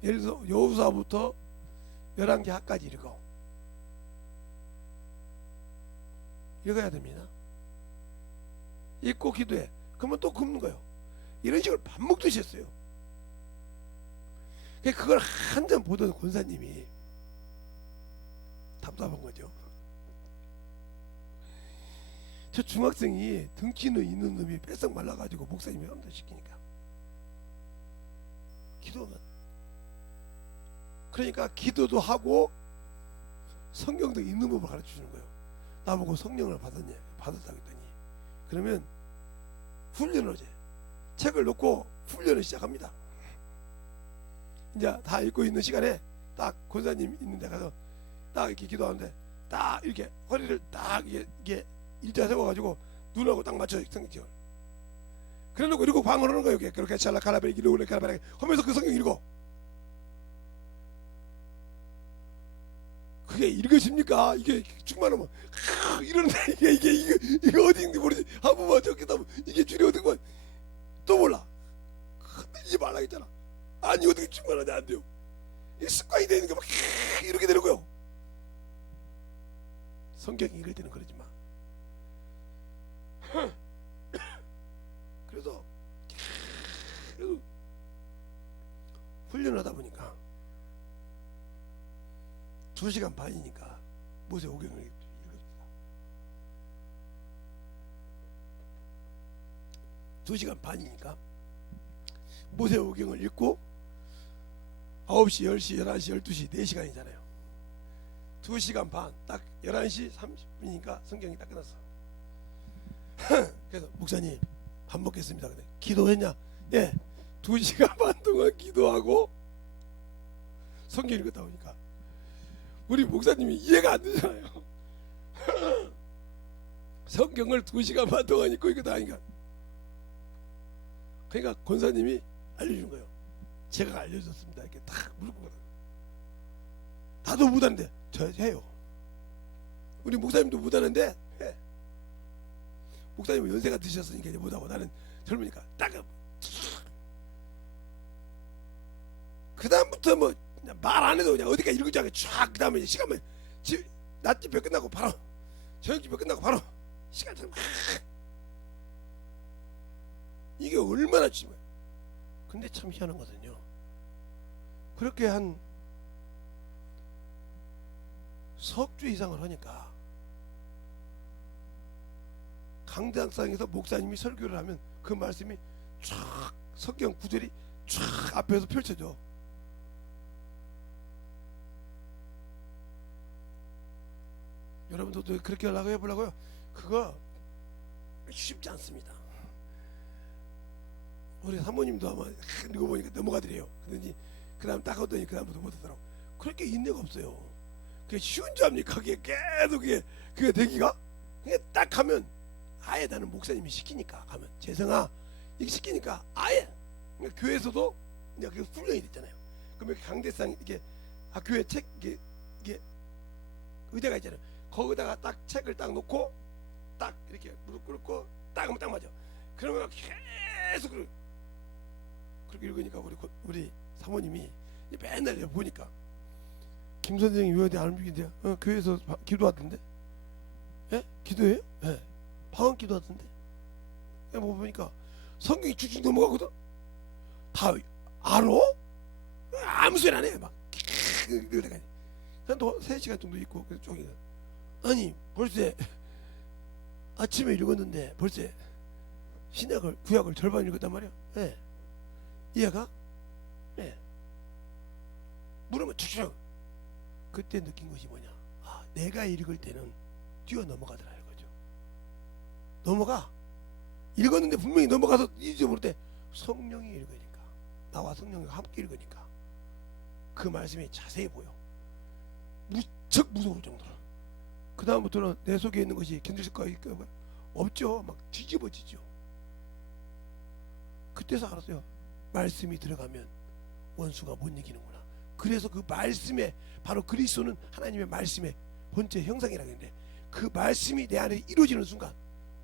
예를 들어서 여호수아부터 11개 하까지 읽어야 됩니다. 읽고 기도해. 그러면 또 굶는 거예요. 이런 식으로 밥 먹듯이 했어요. 그걸 한 점 보던 권사님이 답답한 거죠. 저 중학생이 등치는 있는 놈이 뺏썩 말라가지고 목사님이 엄도시키니까 기도는 그러니까 기도도 하고 성경도 있는 법을 가르쳐주는 거예요. 나보고 성령을 받았냐? 받았다고 했더니 그러면 훈련을 하지. 책을 놓고 훈련을 시작합니다. 이제 다 읽고 있는 시간에 딱 권사님 있는 데 가서 딱 이렇게 기도하는데 딱 이렇게 허리를 딱 이게 일자 세워가지고 눈하고 딱 맞춰 성경을 그래놓고 읽고 방언하는 거예요. 그렇게 찰라칼라베리 기로울레 칼라베리 하면서 그 성경 읽어. 그게 읽으십니까? 이게 충만하면 이러는데 이게 어디인지 모르지. 한 번만 적겠다 하면 이게 줄이 어딘가 또 몰라. 흔들리지 말라 했잖아. 아니 어떻게 충만하지 안 돼요. 이 습관이 되니까 막 이렇게 되는 거예요. 성경 읽을 때는 그러지 마. 그래서 훈련을 하다 보니까 2시간 반이니까 모세 오경을 읽었습니다. 2시간 반이니까 모세 오경을 읽고 9시, 10시, 11시, 12시 4시간이잖아요. 2시간 반, 딱 11시 30분이니까 성경이 딱 끝났어. 그래서 목사님 밥 먹겠습니다. 근데 기도했냐? 예. 2시간 반 동안 기도하고 성경 읽었다 보니까 우리 목사님이 이해가 안 되잖아요. 성경을 2시간 반 동안 읽고 이거다 하니까 그러니까 권사님이 알려준 거예요. 제가 알려줬습니다. 이렇게 딱 물고 나도 못하는데 저 해요. 우리 목사님도 못하는데 해. 목사님은 연세가 드셨으니까 이제 못하고 나는 젊으니까 딱 그 다음부터 뭐 말 안 해도 그냥 어디까지 읽을지 않게 쫙 그 다음에 시간만 낮 집회 끝나고 바로 저녁 집회 끝나고 바로 시간처럼 이게 얼마나 심해. 근데 참 희한한 거거든요. 그렇게 한 석주 이상을 하니까 강당상에서 목사님이 설교를 하면 그 말씀이 쫙 성경 구절이 쫙 앞에서 펼쳐져. 여러분들도 그렇게 하려고 해보려고요? 그거 쉽지 않습니다. 우리 사모님도 아마 읽어보니까 넘어가더래요. 그러더니 그 다음 딱 하더니 그 다음부터 못하더라고. 그렇게 인내가 없어요. 그게 쉬운 줄 압니까? 그게 계속 그게 되기가? 그게 딱 하면 아예 나는 목사님이 시키니까 가면 재성아 이렇게 시키니까 아예 그러니까 교회에서도 이제 그 훈련이 됐잖아요. 그럼 이렇게 강대상 이렇게 교회 책 이게 의자가 있잖아요. 거기다가 딱 책을 딱 놓고 딱 이렇게 무릎 꿇고 딱 하면 딱 맞아. 그러면 계속 그렇게 읽으니까 우리 사모님이 맨날 보니까 김 선생님 왜 어디 안 움직이는데요? 교회에서 기도하던데? 예? 기도해요? 예. 방언 기도하던데? 뭐 보니까 성경이 쭉쭉 넘어가거든? 다 알아? 아무 소리 안 해. 막 이러다가 한또 3시간 정도 있고 그래서 종이가 아니 벌써 아침에 읽었는데 벌써 구약을 절반 읽었단 말이야. 예. 이해가? 예. 물으면 쭉쭉. 그때 느낀 것이 뭐냐? 내가 읽을 때는 뛰어 넘어가더라 이거죠. 넘어가. 읽었는데 분명히 넘어가서 잊어버릴 때 성령이 읽으니까 나와 성령이 함께 읽으니까 그 말씀이 자세히 보여. 무척 무서울 정도로. 그 다음부터는 내 속에 있는 것이 견딜 수가 없죠. 막 뒤집어지죠. 그때서 알았어요. 말씀이 들어가면 원수가 못 이기는구나. 그래서 그 말씀에 바로 그리스도는 하나님의 말씀의 본체 형상이라고 했는데 그 말씀이 내 안에 이루어지는 순간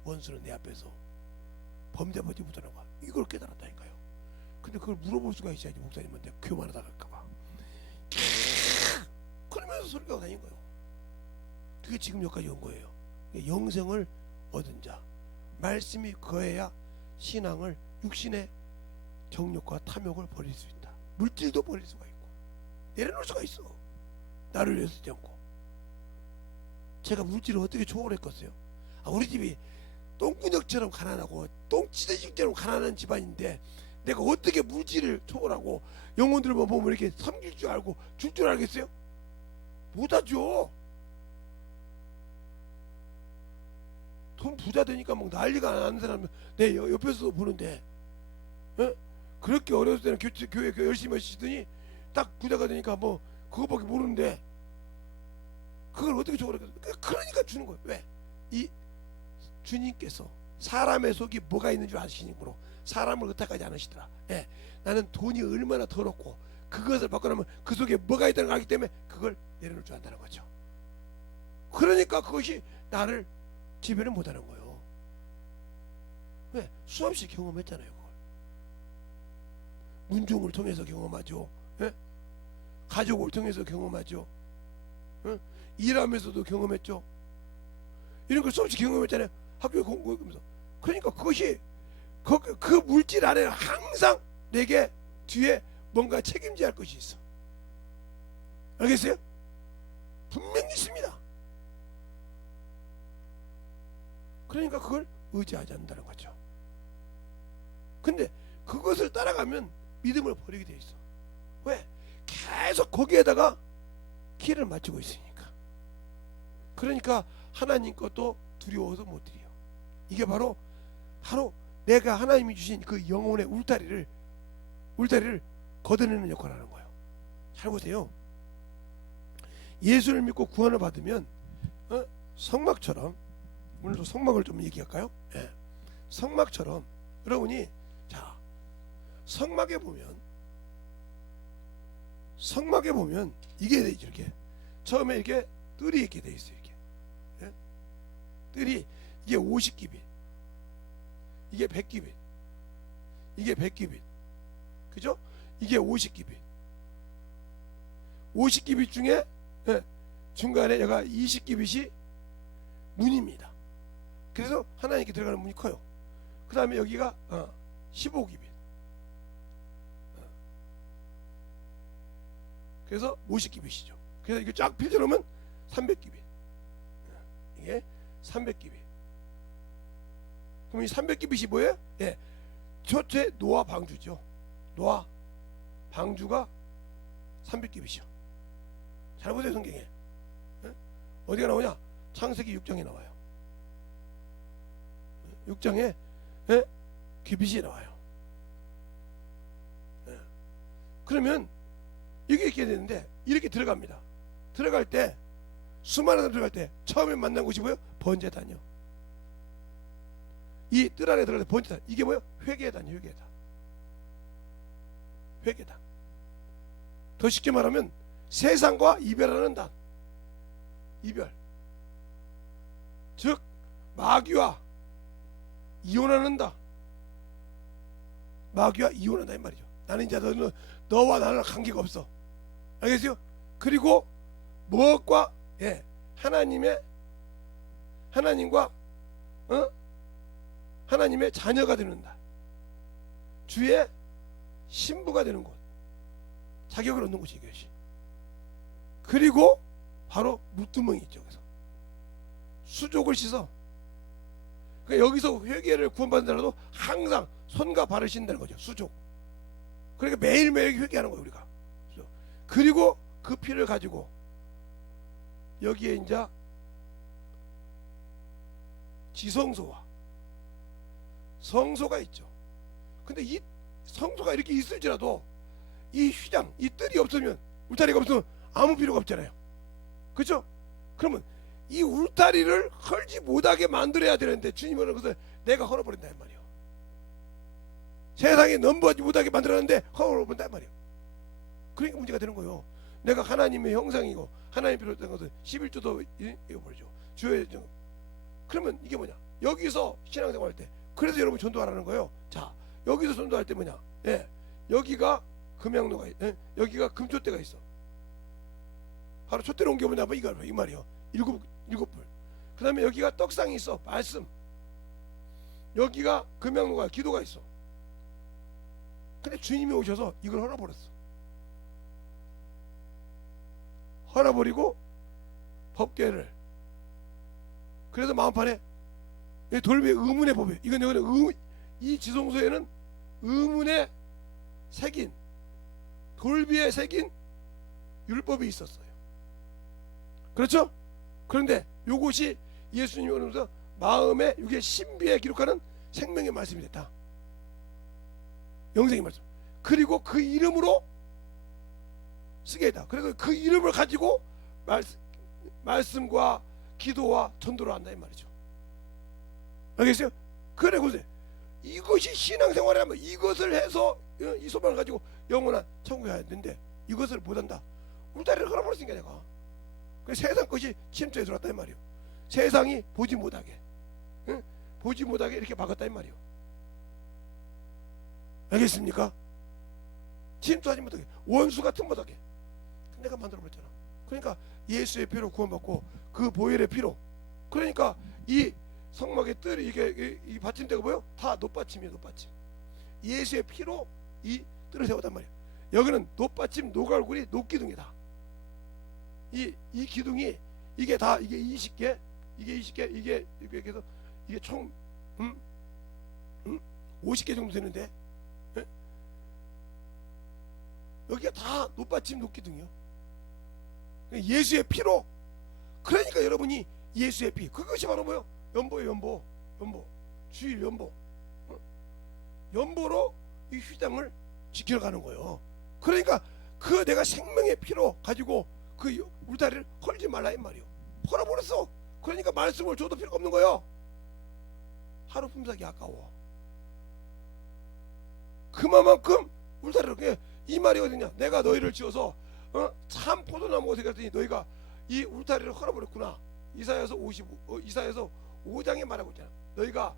원수는 내 앞에서 범죄하지 못하는 거야. 이걸 깨달았다니까요. 근데 그걸 물어볼 수가 있어야지 목사님한테 교만하다 할까봐. 그러면서 소리가 다닌 거예요. 그게 지금 여기까지 온 거예요. 영생을 얻은 자 말씀이 거해야 신앙을 육신의 정욕과 탐욕을 버릴 수 있다. 물질도 버릴 수가 있고 내려놓을 수가 있어. 나를 위해서 쓰지 않고. 제가 물질을 어떻게 초월했겠어요? 우리 집이 똥구녕처럼 가난하고 똥치대식처럼 가난한 집안인데 내가 어떻게 물질을 초월하고 영혼들만 보면 이렇게 섬길 줄 알고 줄 줄 알겠어요? 못하죠. 돈 부자 되니까 막 난리가 나는 사람 내 옆에서 보는데 그렇게 어렸을 때는 교회 열심히 하시더니 딱 부자가 되니까 뭐 그거밖에 모르는데 그걸 어떻게 초월했겠어요? 그러니까 주는 거예요. 왜? 이 주님께서 사람의 속이 뭐가 있는 줄 아시니므로 사람을 의탁하지 않으시더라. 나는 돈이 얼마나 더럽고 그것을 바꿔놓으면 그 속에 뭐가 있다는 걸 알기 때문에 그걸 내려놓을 줄 안다는 거죠. 그러니까 그것이 나를 지배를 못하는 거예요. 왜? 수없이 경험했잖아요. 그걸. 문종을 통해서 경험하죠. 가족을 통해서 경험하죠. 일하면서도 경험했죠. 이런 걸 수없이 경험했잖아요. 학교에 공부하면서. 그러니까 그것이 그 물질 안에 항상 내게 뒤에 뭔가 책임져야 할 것이 있어. 알겠어요? 분명히 있습니다. 그러니까 그걸 의지하지 않는다는 거죠. 근데 그것을 따라가면 믿음을 버리게 돼 있어. 왜? 계속 거기에다가 키를 맞추고 있으니까. 그러니까 하나님 것도 두려워서 못 드려요. 이게 바로 내가 하나님이 주신 그 영혼의 울타리를 걷어내는 역할을 하는 거예요. 잘 보세요. 예수를 믿고 구원을 받으면 성막처럼, 오늘도 성막을 좀 얘기할까요? 성막처럼 여러분이 자 성막에 보면 이게 돼 있죠. 이렇게 처음에 이렇게 뜰이 이렇게 돼 있어요. 이렇게 뜰이 이게 50기빗, 이게 100기빗, 이게 100기빗, 그죠? 이게 50기빗. 50기빗 중에 중간에 얘가 20기빗이 문입니다. 그래서 하나 이렇게 들어가는 문이 커요. 그 다음에 여기가 15기빗. 그래서 50기빗이죠. 그래서 이게 쫙 펼쳐놓으면 300기빗. 이게 300기빗. 그럼 이 300기빗이 뭐예요? 첫째 노아 방주죠. 노아 방주가 300기빗이요. 잘 보세요. 성경에 어디가 나오냐? 창세기 6장에 나와요. 6장에 기빗이 나와요. 그러면 이게 이렇게 되는데 이렇게 들어갑니다. 들어갈 때 수많은 사람 들어갈 때 처음에 만난 곳이 뭐예요? 번제단이요. 이 뜰 안에 들어갈 때 번제단, 이게 뭐예요? 회개단이요. 회개단. 회개단. 더 쉽게 말하면 세상과 이별하는 단. 이별. 즉 마귀와 이혼하는 다. 마귀와 이혼한다 이 말이죠. 나는 이제 너와 나는 관계가 없어. 알겠어요? 그리고 무엇과 하나님과 하나님의 자녀가 되는다. 주의 신부가 되는 곳, 자격을 얻는 곳이 이것이. 그리고 바로 물두멍이 있죠. 그래서 수족을 씻어. 그러니까 여기서 회개를 구원받는다라도 항상 손과 발을 씻는다는 거죠. 수족. 그러니까 매일매일 회개하는 거예요 우리가. 그리고 그 피를 가지고 여기에 이제 지성소와 성소가 있죠. 근데 이 성소가 이렇게 있을지라도 이 휘장, 이 뜰이 없으면, 울타리가 없으면 아무 필요가 없잖아요. 그렇죠? 그러면 이 울타리를 헐지 못하게 만들어야 되는데 주님은 그것을 내가 헐어버린다 이 말이에요. 세상에 넘보하지 못하게 만들었는데 헐어버린다 이 말이에요. 그러니까 문제가 되는 거예요. 내가 하나님의 형상이고 하나님 비롯된 것은 11조도 이거 버리죠. 주의 그러면 이게 뭐냐? 여기서 신앙생활 할 때, 그래서 여러분 전도하라는 거예요. 자, 여기서 전도할 때 뭐냐? 여기가 금양로가 여기가 금촛대가 있어. 바로 촛대로 옮겨보냐? 뭐 이거 이 말이요. 일곱 불. 그 다음에 여기가 떡상이 있어. 말씀. 여기가 금양로가 기도가 있어. 근데 주님이 오셔서 이걸 헐어버렸어. 헐어버리고 법궤를. 그래서 마음판에 돌비 의문의 법이에요. 이건 이 지성소에는 의문에 새긴, 돌비에 새긴 율법이 있었어요. 그렇죠? 그런데 이것이 예수님이 오면서 마음에 이게 신비에 기록하는 생명의 말씀이 됐다. 영생의 말씀. 그리고 그 이름으로 쓰게 했다. 그래서 그 이름을 가지고 말씀과 기도와 전도를 한다 이 말이죠. 알겠어요? 그래 보세요. 이것이 신앙생활이라면 이것을 해서 이 소망을 가지고 영원한 천국에 가야 되는데 이것을 못한다. 울타리를 걸어버렸으니까 내가. 그래서 세상 것이 침투에 들어왔다 이 말이에요. 세상이 보지 못하게, 보지 못하게 이렇게 막았다 이 말이에요. 알겠습니까? 침투하지 못하게, 원수 같은 못하게 내가 만들어버렸잖아. 그러니까 예수의 피로 구원받고 그 보혈의 피로, 그러니까 이 성막의 뜰이 이게 이 받침대가 뭐요? 다 놋받침이에요. 놋받침. 예수의 피로 이 뜰을 세웠단 말이에요. 여기는 놋받침, 노갈구리, 놋기둥이다. 이 기둥이 이게 다 이게 20개, 이게 이렇게 해서 이게 총 50개 정도 되는데 여기가 다 놋받침, 놋기둥이요. 예수의 피로. 그러니까 여러분이 예수의 피, 그것이 바로 뭐요? 연보예요. 연보. 주일 연보. 연보로 이 휘장을 지켜가는 거예요. 그러니까 그 내가 생명의 피로 가지고 그 울타리를 헐지 말라 이 말이요. 헐어버렸어. 그러니까 말씀을 줘도 필요가 없는 거예요. 하루 품삯이 아까워. 그만큼 울타리를, 이 말이 어디냐? 내가 너희를 지어서 참 포도나무 옷에 갔더니 너희가 이 울타리를 헐어버렸구나. 이사야서 5장에 말하고 있잖아. 너희가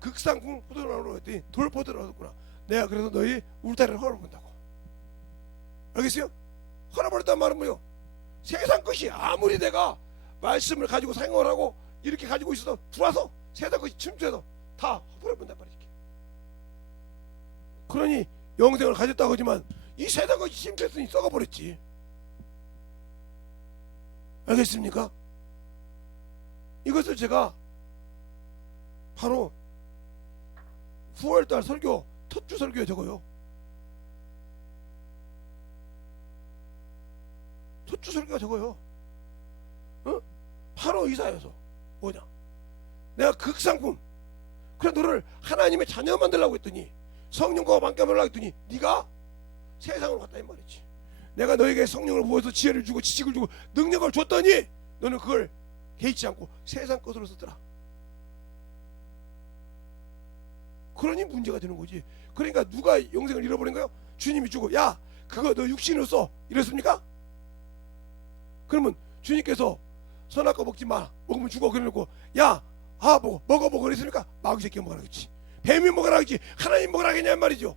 극상궁 포도나무로 했더니 돌포도나무로 했구나. 내가 그래서 너희 울타리를 헐어본다고. 알겠어요? 헐어버렸단 말은 뭐요? 세상 것이 아무리 내가 말씀을 가지고 생활하고 이렇게 가지고 있어도 들어와서 세상 것이 침투해서 다 헐어본단 말이지. 그러니 영생을 가졌다고 하지만 이 세상 것이 침투했으니 썩어버렸지. 알겠습니까? 이것을 제가 바로 9월달 설교, 첫 주 설교에 적어요. 첫 주 설교가 적어요. 바로 이사야서 뭐냐? 내가 극상품, 그래 너를 하나님의 자녀 만들려고 했더니, 성령과 함께 하려고 했더니 네가 세상으로 갔다 이 말이지. 내가 너에게 성령을 부어서 지혜를 주고 지식을 주고 능력을 줬더니 너는 그걸 개의치 않고 세상 것으로 쓰더라. 그러니 문제가 되는 거지. 그러니까 누가 영생을 잃어버린 거예요? 주님이 주고, 야 그거 너 육신으로 써 이랬습니까? 그러면 주님께서 선악과 먹지 마, 먹으면 죽어 그래놓고 야 먹어 그랬습니까? 마귀 새끼 먹으라 그랬지. 뱀이 먹으라 그랬지. 하나님 먹으라 하겠냐 말이죠.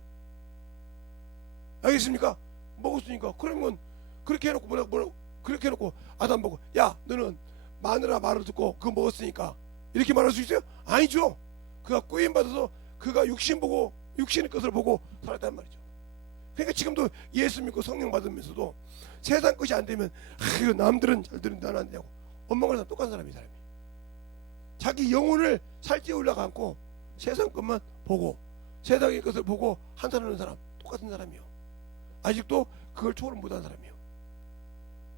알겠습니까? 먹었으니까. 그러면 그렇게 해놓고 뭐라고 그렇게 해놓고 아담 보고 야 너는 마누라 말을 듣고 그거 먹었으니까 이렇게 말할 수 있어요? 아니죠. 그가 꾸임 받아서 그가 육신의 것을 보고 살았단 말이죠. 그러니까 지금도 예수 믿고 성령 받으면서도 세상 것이 안 되면 이거 남들은 잘 되는데 나는 안 되냐고 원망하는 사람 똑같은 사람이 사람이. 자기 영혼을 살찌 올라가고 세상 것만 보고 세상의 것을 보고 한탄하는 사람 똑같은 사람이요. 아직도 그걸 초월 못한 사람이요.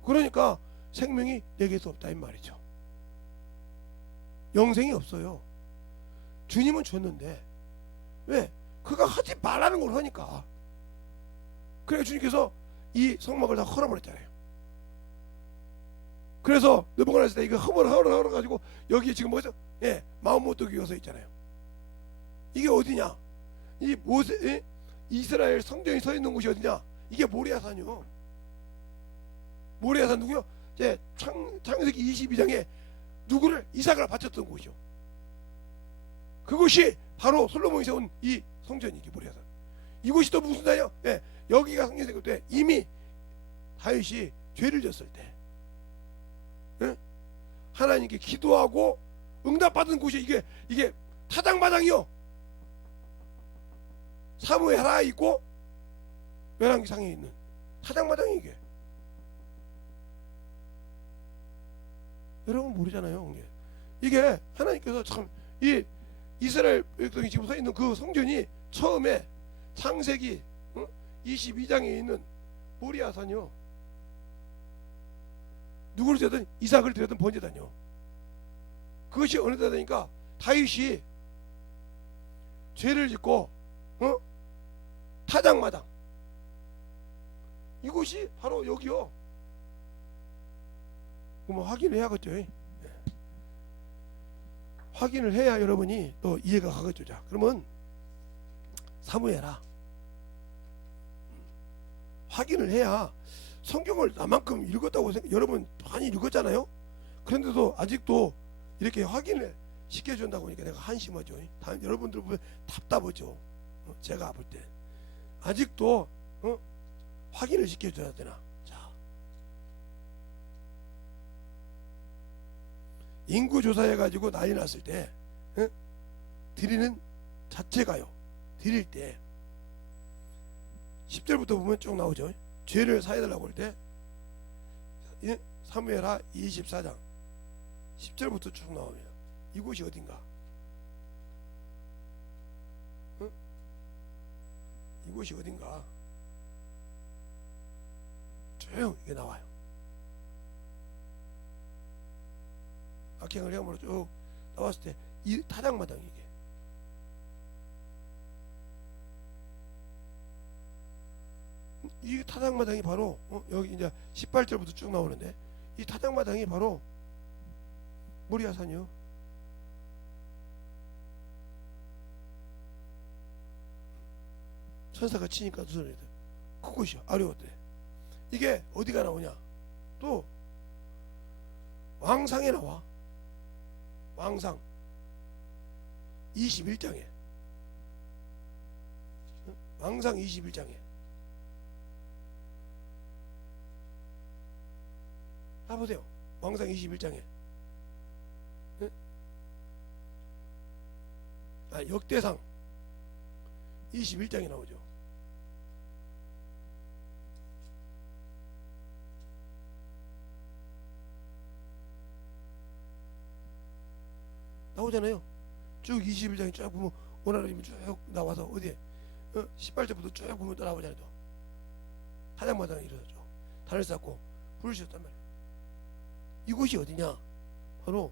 그러니까 생명이 내게서 없다 이 말이죠. 영생이 없어요. 주님은 줬는데 왜? 그가 하지 말라는 걸 하니까. 그래서 주님께서 이 성막을 다 헐어버렸잖아요. 그래서 느부갓네살 때 이거 헐어가지고 여기 지금 뭐죠? 예, 마음못되게 서 있잖아요. 이게 어디냐? 이 모세 이스라엘 성전이 서 있는 곳이 어디냐? 이게 모리아산이요. 모리아산 누구요? 제 창세기 22장에 누구를 이삭을 바쳤던 곳이요. 그곳이 바로 솔로몬이 세운 이 성전이 이게 모리아산. 이곳이 또 무슨 산이요? 예, 여기가 성전이 생길 때 이미 다윗이 죄를 졌을 때 예? 하나님께 기도하고 응답받은 곳이 이게 타작마당이요. 사무엘 하나 있고 열왕기상에 있는 타작마당이 이게. 여러분 모르잖아요. 이게 하나님께서 참 이 이스라엘 백성이 지금 서 있는 그 성전이 처음에 창세기 22장에 있는 모리아산이요. 누구를 드렸든 이삭을 드렸든 번제단이요. 그것이 어느 때다니까 다윗이 죄를 짓고 타작마당 이곳이 바로 여기요. 그럼 확인을 해야겠죠. 네. 확인을 해야 여러분이 또 이해가 가겠죠. 자, 그러면 사무엘아 확인을 해야 성경을 나만큼 읽었다고 여러분 많이 읽었잖아요. 그런데도 아직도 이렇게 확인을 시켜준다고 하니까 내가 한심하죠. 여러분들 보면 답답하죠. 제가 볼 때 아직도 확인을 시켜줘야 되나. 자, 인구 조사해가지고 난리 났을 때 드리는 자체가요. 드릴 때 10절부터 보면 쭉 나오죠. 죄를 사해달라고 할 때 사무엘하 24장 10절부터 쭉 나옵니다. 이곳이 어딘가? 이곳이 어딘가? 쭉 이게 나와요. 악행을 행함으로 쭉 나왔을 때 이 타작마당 이 타작마당이 바로 여기 이제 18절부터 쭉 나오는데 이 타작마당이 바로 모리아산이요. 천사가 치니까 두 손이 그곳이요. 어려웠대. 이게 어디가 나오냐? 또 왕상에 나와. 왕상 21장에 왕상 21장에 봐보세요. 왕상 21장에 역대상 21장에 나오죠. 나오잖아요. 쭉 21장에 쭉 보면 오나라님이 쭉 나와서 어디에 18절부터 쭉 보면 또 나오잖아요. 타작마당에 일어섰죠. 단을 쌓고 불을 지었단 말이에요. 이곳이 어디냐? 바로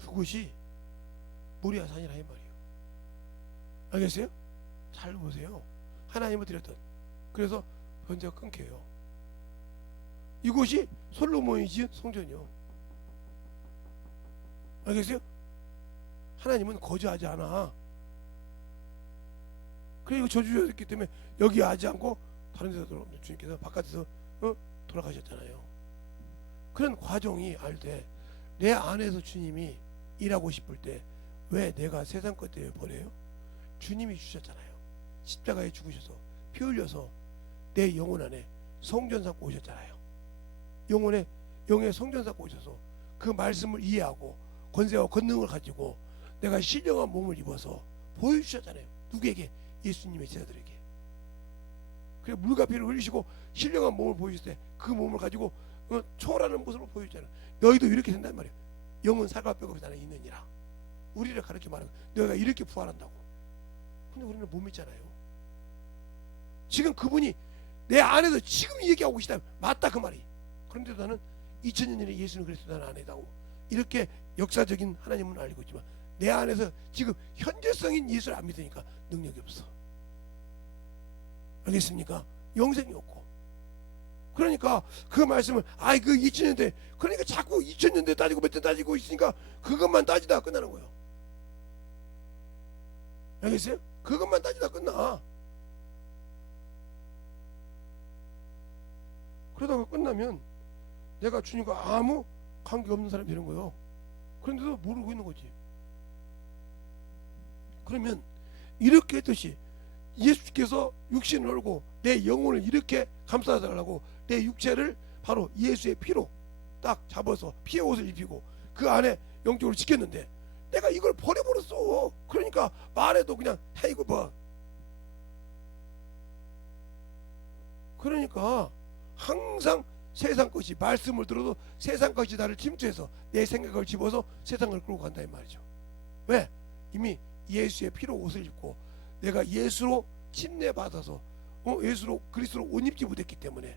그곳이 모리아산이라 이 말이에요. 알겠어요? 잘 보세요. 하나님을 드렸던, 그래서 번제가 끊겨요. 이곳이 솔로몬이 지은 성전이요. 알겠어요? 하나님은 거주하지 않아. 그리고 저주였기 때문에 여기 하지 않고 다른 데서 주님께서 바깥에서 돌아가셨잖아요. 그런 과정이 알 때 내 안에서 주님이 일하고 싶을 때 왜 내가 세상 것 때문에 버려요? 주님이 주셨잖아요. 십자가에 죽으셔서 피 흘려서 내 영혼 안에 성전 삼고 오셨잖아요. 영의 성전 삼고 오셔서 그 말씀을 이해하고 권세와 권능을 가지고 내가 신령한 몸을 입어서 보여주셨잖아요. 누구에게? 예수님의 제자들에게. 그래 물과 피를 흘리시고 신령한 몸을 보여주실 때 그 몸을 가지고 초월하는 모습을 보여주잖아요. 너희도 이렇게 된단 말이에요. 영은 살과 뼈가 나는 있느니라. 우리를 가르쳐 말하는 너희가 이렇게 부활한다고. 근데 우리는 못 믿잖아요. 지금 그분이 내 안에서 지금 얘기하고 계시다. 맞다 그 말이. 그런데도 나는 2000년 전에 예수는 그리스도 나는 안에다고 이렇게 역사적인 하나님은 알고 있지만 내 안에서 지금 현재성인 예수를 안 믿으니까 능력이 없어. 알겠습니까? 영생이 없고. 그러니까 그 말씀을 그 2000년대 그러니까 자꾸 2000년대 따지고 몇 대 따지고 있으니까 그것만 따지다 끝나는 거예요. 알겠어요? 그것만 따지다 끝나. 그러다가 끝나면 내가 주님과 아무 관계없는 사람이 되는 거예요. 그런데도 모르고 있는 거지. 그러면 이렇게 했듯이 예수께서 육신을 얼고 내 영혼을 이렇게 감싸달라고 내 육체를 바로 예수의 피로 딱 잡아서 피의 옷을 입히고 그 안에 영적으로 지켰는데 내가 이걸 버려버렸어. 그러니까 말해도 그냥 이거 봐. 그러니까 항상 세상 것이 말씀을 들어도 세상 것이 나를 침투해서 내 생각을 집어서 세상을 끌고 간다 이 말이죠. 왜? 이미 예수의 피로 옷을 입고 내가 예수로 침례받아서 예수로 그리스도로 옷 입지 못했기 때문에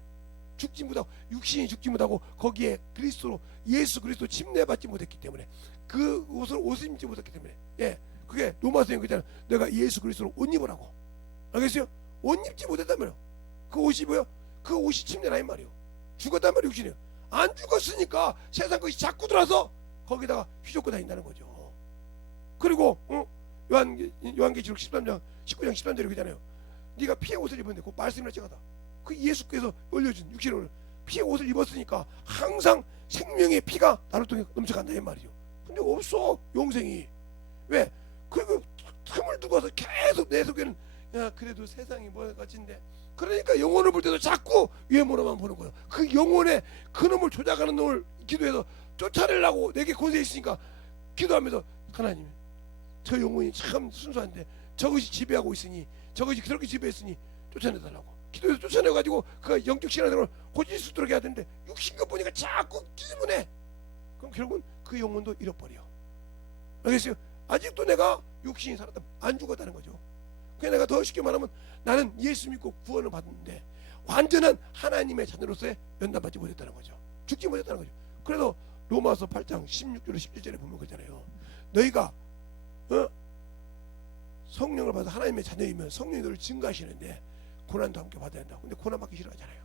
죽지 못하고 육신이 죽지 못하고 거기에 그리스도로 예수 그리스도 침례받지 못했기 때문에 그 옷을 입지 못했기 때문에 그게 로마서 얘기잖아요. 내가 예수 그리스도로 옷 입으라고. 알겠어요? 옷 입지 못했단 말이에요. 그 옷이 뭐예요? 그 옷이 침례라 이 말이에요. 죽었단 말이에요. 육신이요. 안 죽었으니까 세상 것이 자꾸 들어와서 거기다가 휘젓고 다닌다는 거죠. 그리고 요한계시록 13장 19장 13절에 그러잖아요. 네가 피의 옷을 입었는데 그 말씀이라 찍어다. 그 예수께서 올려준 육신을 피의 옷을 입었으니까 항상 생명의 피가 나를 통해 넘쳐간다 이 말이죠. 근데 없어 영생이. 왜? 그 틈을 두고서 계속 내 속에는 그래도 세상이 뭐 같은데 그러니까 영혼을 볼 때도 자꾸 외모로만 보는 거예요. 그 영혼의 그놈을 조작하는 놈을 기도해서 쫓아내려고 내게 권세 있으니까 기도하면서 하나님 저 영혼이 참 순수한데 저것이 지배하고 있으니 저것이 그렇게 지배했으니 쫓아내달라고 기도해서 쫓아내가지고 그 영적 신앙을 고칠 수 있도록 해야 되는데 육신 것 보니까 자꾸 기분해. 그럼 결국은 그 영혼도 잃어버려. 알겠어요? 아직도 내가 육신이 살았다 안 죽었다는 거죠. 그냥 내가 더 쉽게 말하면 나는 예수 믿고 구원을 받았는데 완전한 하나님의 자녀로서의 연단받지 못했다는 거죠. 죽지 못했다는 거죠. 그래서 로마서 8장 16절 17절에 보면 그러잖아요. 너희가 성령을 받아 하나님의 자녀이면 성령이 너를 증가하시는데 고난도 함께 받아야 한다고. 근데 고난 받기 싫어하잖아요.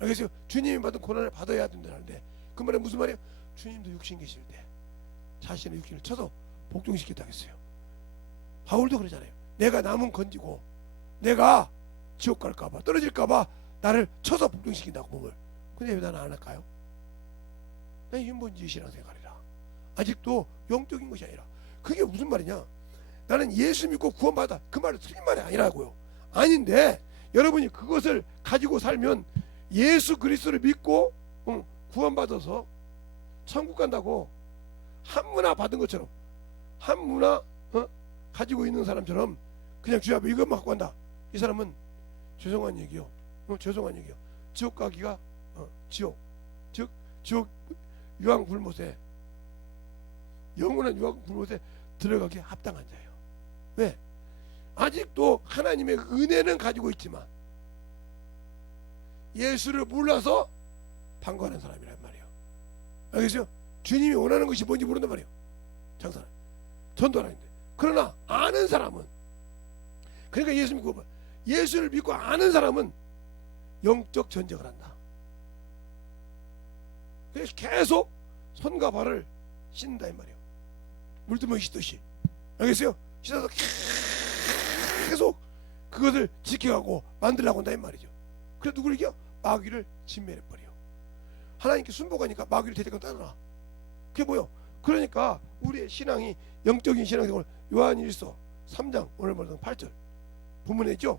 알겠어요? 주님이 받은 고난을 받아야 된다는데 그 말은 무슨 말이에요? 주님도 육신 계실 때 자신의 육신을 쳐서 복종시켰다 했어요. 바울도 그러잖아요. 내가 남은 건지고 내가 지옥 갈까봐 떨어질까봐 나를 쳐서 복종시킨다고 몸을. 근데 왜 나는 안 할까요? 난 인본주의 신앙생활이라 아직도 영적인 것이 아니라. 그게 무슨 말이냐? 나는 예수 믿고 구원받아 그 말은 틀린 말이 아니라고요. 아닌데 여러분이 그것을 가지고 살면 예수 그리스도를 믿고 구원받아서 천국 간다고 한문화 받은 것처럼 한문화 가지고 있는 사람처럼 그냥 주여 앞에 이것만 갖고 간다. 이 사람은 죄송한 얘기요. 죄송한 얘기요. 지옥 가기가 지옥 즉 지옥 유황 불못에 영원한 유황 불못에 들어가기 합당한 자예요. 왜? 아직도 하나님의 은혜는 가지고 있지만 예수를 몰라서 방관하는 사람이란 말이에요. 알겠어요? 주님이 원하는 것이 뭔지 모른단 말이에요. 장사는 전도 안 하는데. 그러나 아는 사람은 그러니까 예수 믿고 예수를 믿고 아는 사람은 영적 전쟁을 한다. 그래서 계속 손과 발을 씻는다 이 말이에요. 물두멍 씻듯이. 알겠어요? 씻어서 계속 그것을 지켜가고 만들려고 한다 이 말이죠. 그래 누구를 이겨? 마귀를 진멸해버려. 하나님께 순복하니까 마귀를 대적하고 따르라. 그게 뭐요? 그러니까 우리의 신앙이 영적인 신앙이 요한일서 3장 오늘 말씀 8절 본문에 있죠.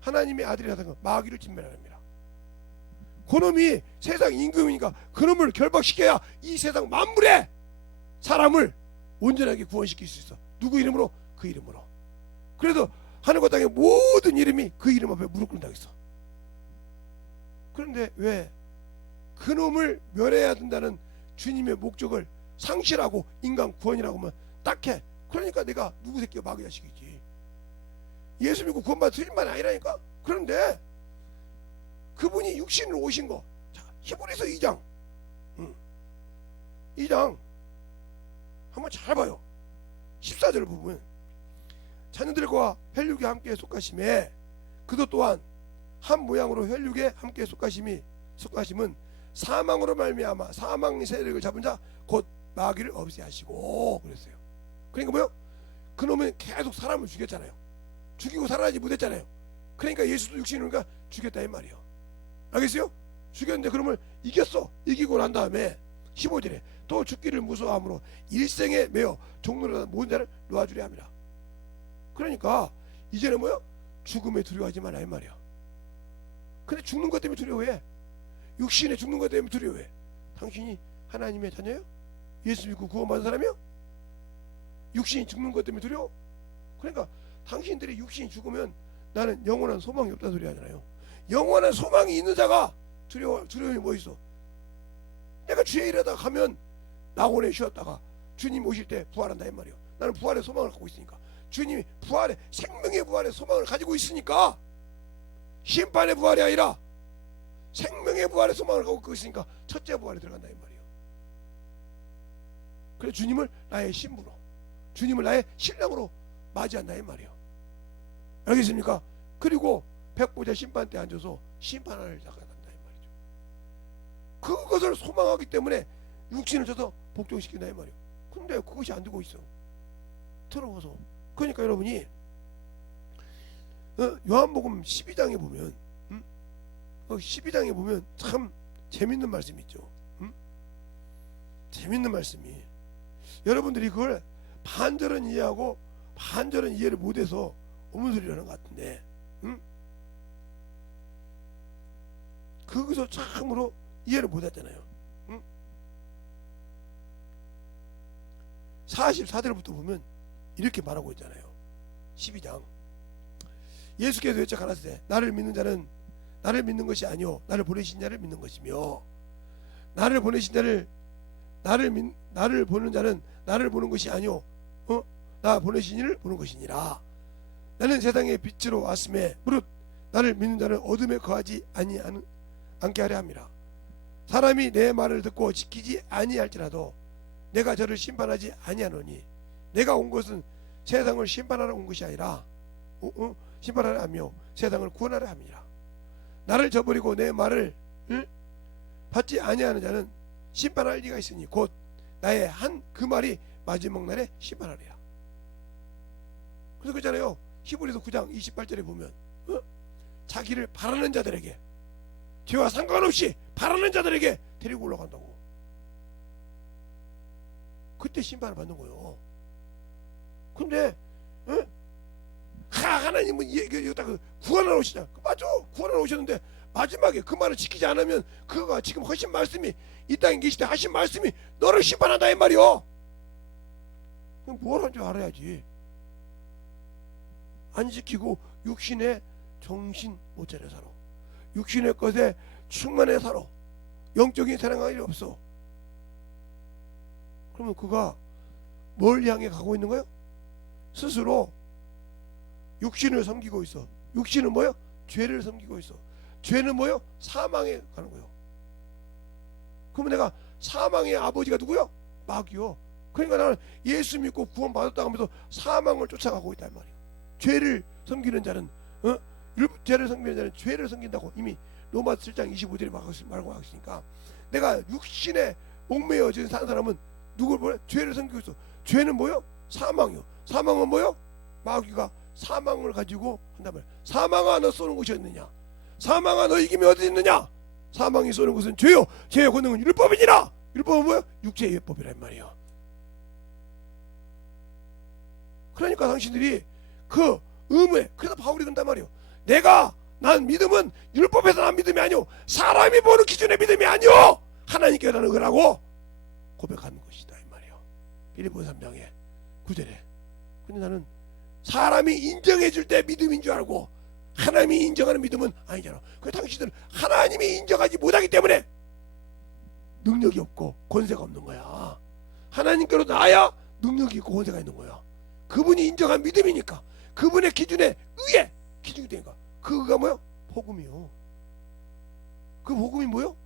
하나님의 아들이라는 마귀를 진멸하랍니다. 그놈이 세상 임금이니까 그놈을 결박시켜야 이 세상 만물의 사람을 온전하게 구원시킬 수 있어. 누구 이름으로? 그 이름으로. 그래도 하늘과 땅의 모든 이름이 그 이름 앞에 무릎 꿇는다고 했어. 그런데 왜 그놈을 멸해야 된다는 주님의 목적을 상실하고 인간 구원이라고 하면 딱해. 그러니까 내가 누구 새끼가 마귀 자식이지. 예수 믿고 구원받아 틀린 말이 아니라니까. 그런데 그분이 육신으로 오신 거. 자, 히브리서 2장 2장 한번 잘 봐요. 14절을 보면 자녀들과 혈육에 함께 속하심에 그도 또한 한 모양으로 혈육에 함께 속하심은 사망으로 말미암아 사망의 세력을 잡은 자 곧 마귀를 없애하시고 그랬어요. 그러니까 뭐요? 그놈은 계속 사람을 죽였잖아요. 죽이고 살아나지 못했잖아요. 그러니까 예수도 육신이니까 죽였다 이 말이에요. 알겠어요? 죽였는데 그놈을 이겼어. 이기고 난 다음에 15절에 또 죽기를 무서워함으로 일생에 매어 종로라는 모든 자를 놓아주려 합니다. 그러니까 이제는 뭐요? 죽음에 두려워하지 말라 이 말이야. 근데 죽는 것 때문에 두려워해. 육신에 죽는 것 때문에 두려워해. 당신이 하나님의 자녀예요? 예수 믿고 구원받은 사람이요? 육신이 죽는 것 때문에 두려워? 그러니까 당신들이 육신이 죽으면 나는 영원한 소망이 없다는 소리 하잖아요. 영원한 소망이 있는 자가 두려움이 뭐 있어? 내가 주의 일하다가 가면 낙원에 쉬었다가 주님 오실 때 부활한다 이 말이에요. 나는 부활의 소망을 갖고 있으니까. 주님이 부활의 생명의 부활의 소망을 가지고 있으니까 심판의 부활이 아니라 생명의 부활의 소망을 갖고 있으니까 첫째 부활에 들어간다 이 말이에요. 그래 주님을 나의 신부로, 주님을 나의 신랑으로 맞이한다 이 말이에요. 알겠습니까? 그리고 백보자 심판대에 앉아서 심판을 나간다 이 말이죠. 그것을 소망하기 때문에 육신을 쳐서 복종시킨다 이 말이에요. 근데 그것이 안 되고 있어. 더러워서. 그러니까 여러분이 요한복음 12장에 보면 12장에 보면 참 재밌는 말씀이 있죠. 재밌는 말씀이 여러분들이 그걸 반절은 이해하고 반절은 이해를 못해서 어문소리라는 것 같은데 거기서 참으로 이해를 못했잖아요. 44절부터 보면 이렇게 말하고 있잖아요. 12장 예수께서 여쭤 가라사대 나를 믿는 자는 나를 믿는 것이 아니요 나를 보내신 자를 믿는 것이며 나를 보내신 자를 나를 보는 자는 나를 보는 것이 아니요 나 보내신 이를 보는 것이니라. 나는 세상의 빛으로 왔음에 무릇 나를 믿는 자는 어둠에 거하지 않게 하려 함이라. 사람이 내 말을 듣고 지키지 아니할지라도 내가 저를 심판하지 아니하노니 내가 온 것은 세상을 심판하러 온 것이 아니라 심판하려 하며 세상을 구원하려 함이라. 나를 저버리고 내 말을 받지 아니하는 자는 심판할 리가 있으니 곧 나의 한 그 말이 마지막 날에 심판하리라. 그래서 그렇잖아요. 히브리서 9장 28절에 보면 자기를 바라는 자들에게 죄와 상관없이 바라는 자들에게 데리고 올라간다고. 그때 심판을 받는 거예요. 근데 하나님은 구원하러 오시잖아. 맞아, 구원하러 오셨는데 마지막에 그 말을 지키지 않으면 그가 지금 하신 말씀이 이 땅에 계실 때 하신 말씀이 너를 심판한다 이 말이요. 뭘 한 줄 알아야지. 안 지키고 육신의 정신 못 차려 살아. 육신의 것에 충만해 살아. 영적인 사랑할 일이 없어. 그러면 그가 뭘 향해 가고 있는 거예요? 스스로 육신을 섬기고 있어. 육신은 뭐예요? 죄를 섬기고 있어. 죄는 뭐예요? 사망에 가는 거예요. 그러면 내가 사망의 아버지가 누구요? 마귀요. 그러니까 나는 예수 믿고 구원 받았다 하면서 사망을 쫓아가고 있단 말이에요. 죄를 섬기는 자는 죄를 섬기는 자는 죄를 섬긴다고 이미 로마 7장 25절에 말하고 하시니까, 내가 육신에 옥매어진 사는 사람은 누굴 보여? 죄를 섬기고 있어. 죄는 뭐요? 사망이요. 사망은 뭐요? 마귀가 사망을 가지고 한단 말이야. 사망아 너 쏘는 것이 어딨느냐? 사망아 너 이김이 어디 있느냐? 사망이 쏘는 것은 죄요, 죄의 권능은 율법이니라. 율법은 뭐요? 육체의 율법이란 말이에요. 그러니까 당신들이 그 의무에, 그래서 바울이 그런단 말이에요. 난 믿음은 율법에서 난 믿음이 아니오, 사람이 보는 기준의 믿음이 아니오, 하나님께라는 거라고 고백하는 것이다 이 말이에요. 빌립보서 3장에 9절에. 근데 나는 사람이 인정해 줄 때 믿음인 줄 알고 하나님이 인정하는 믿음은 아니잖아. 그래서 당신들은 하나님이 인정하지 못하기 때문에 능력이 없고 권세가 없는 거야. 하나님께로 나아야 능력이 있고 권세가 있는 거야. 그분이 인정한 믿음이니까, 그분의 기준에 의해 기준이 되니까. 그가 뭐요? 복음이요. 그 복음이 뭐요?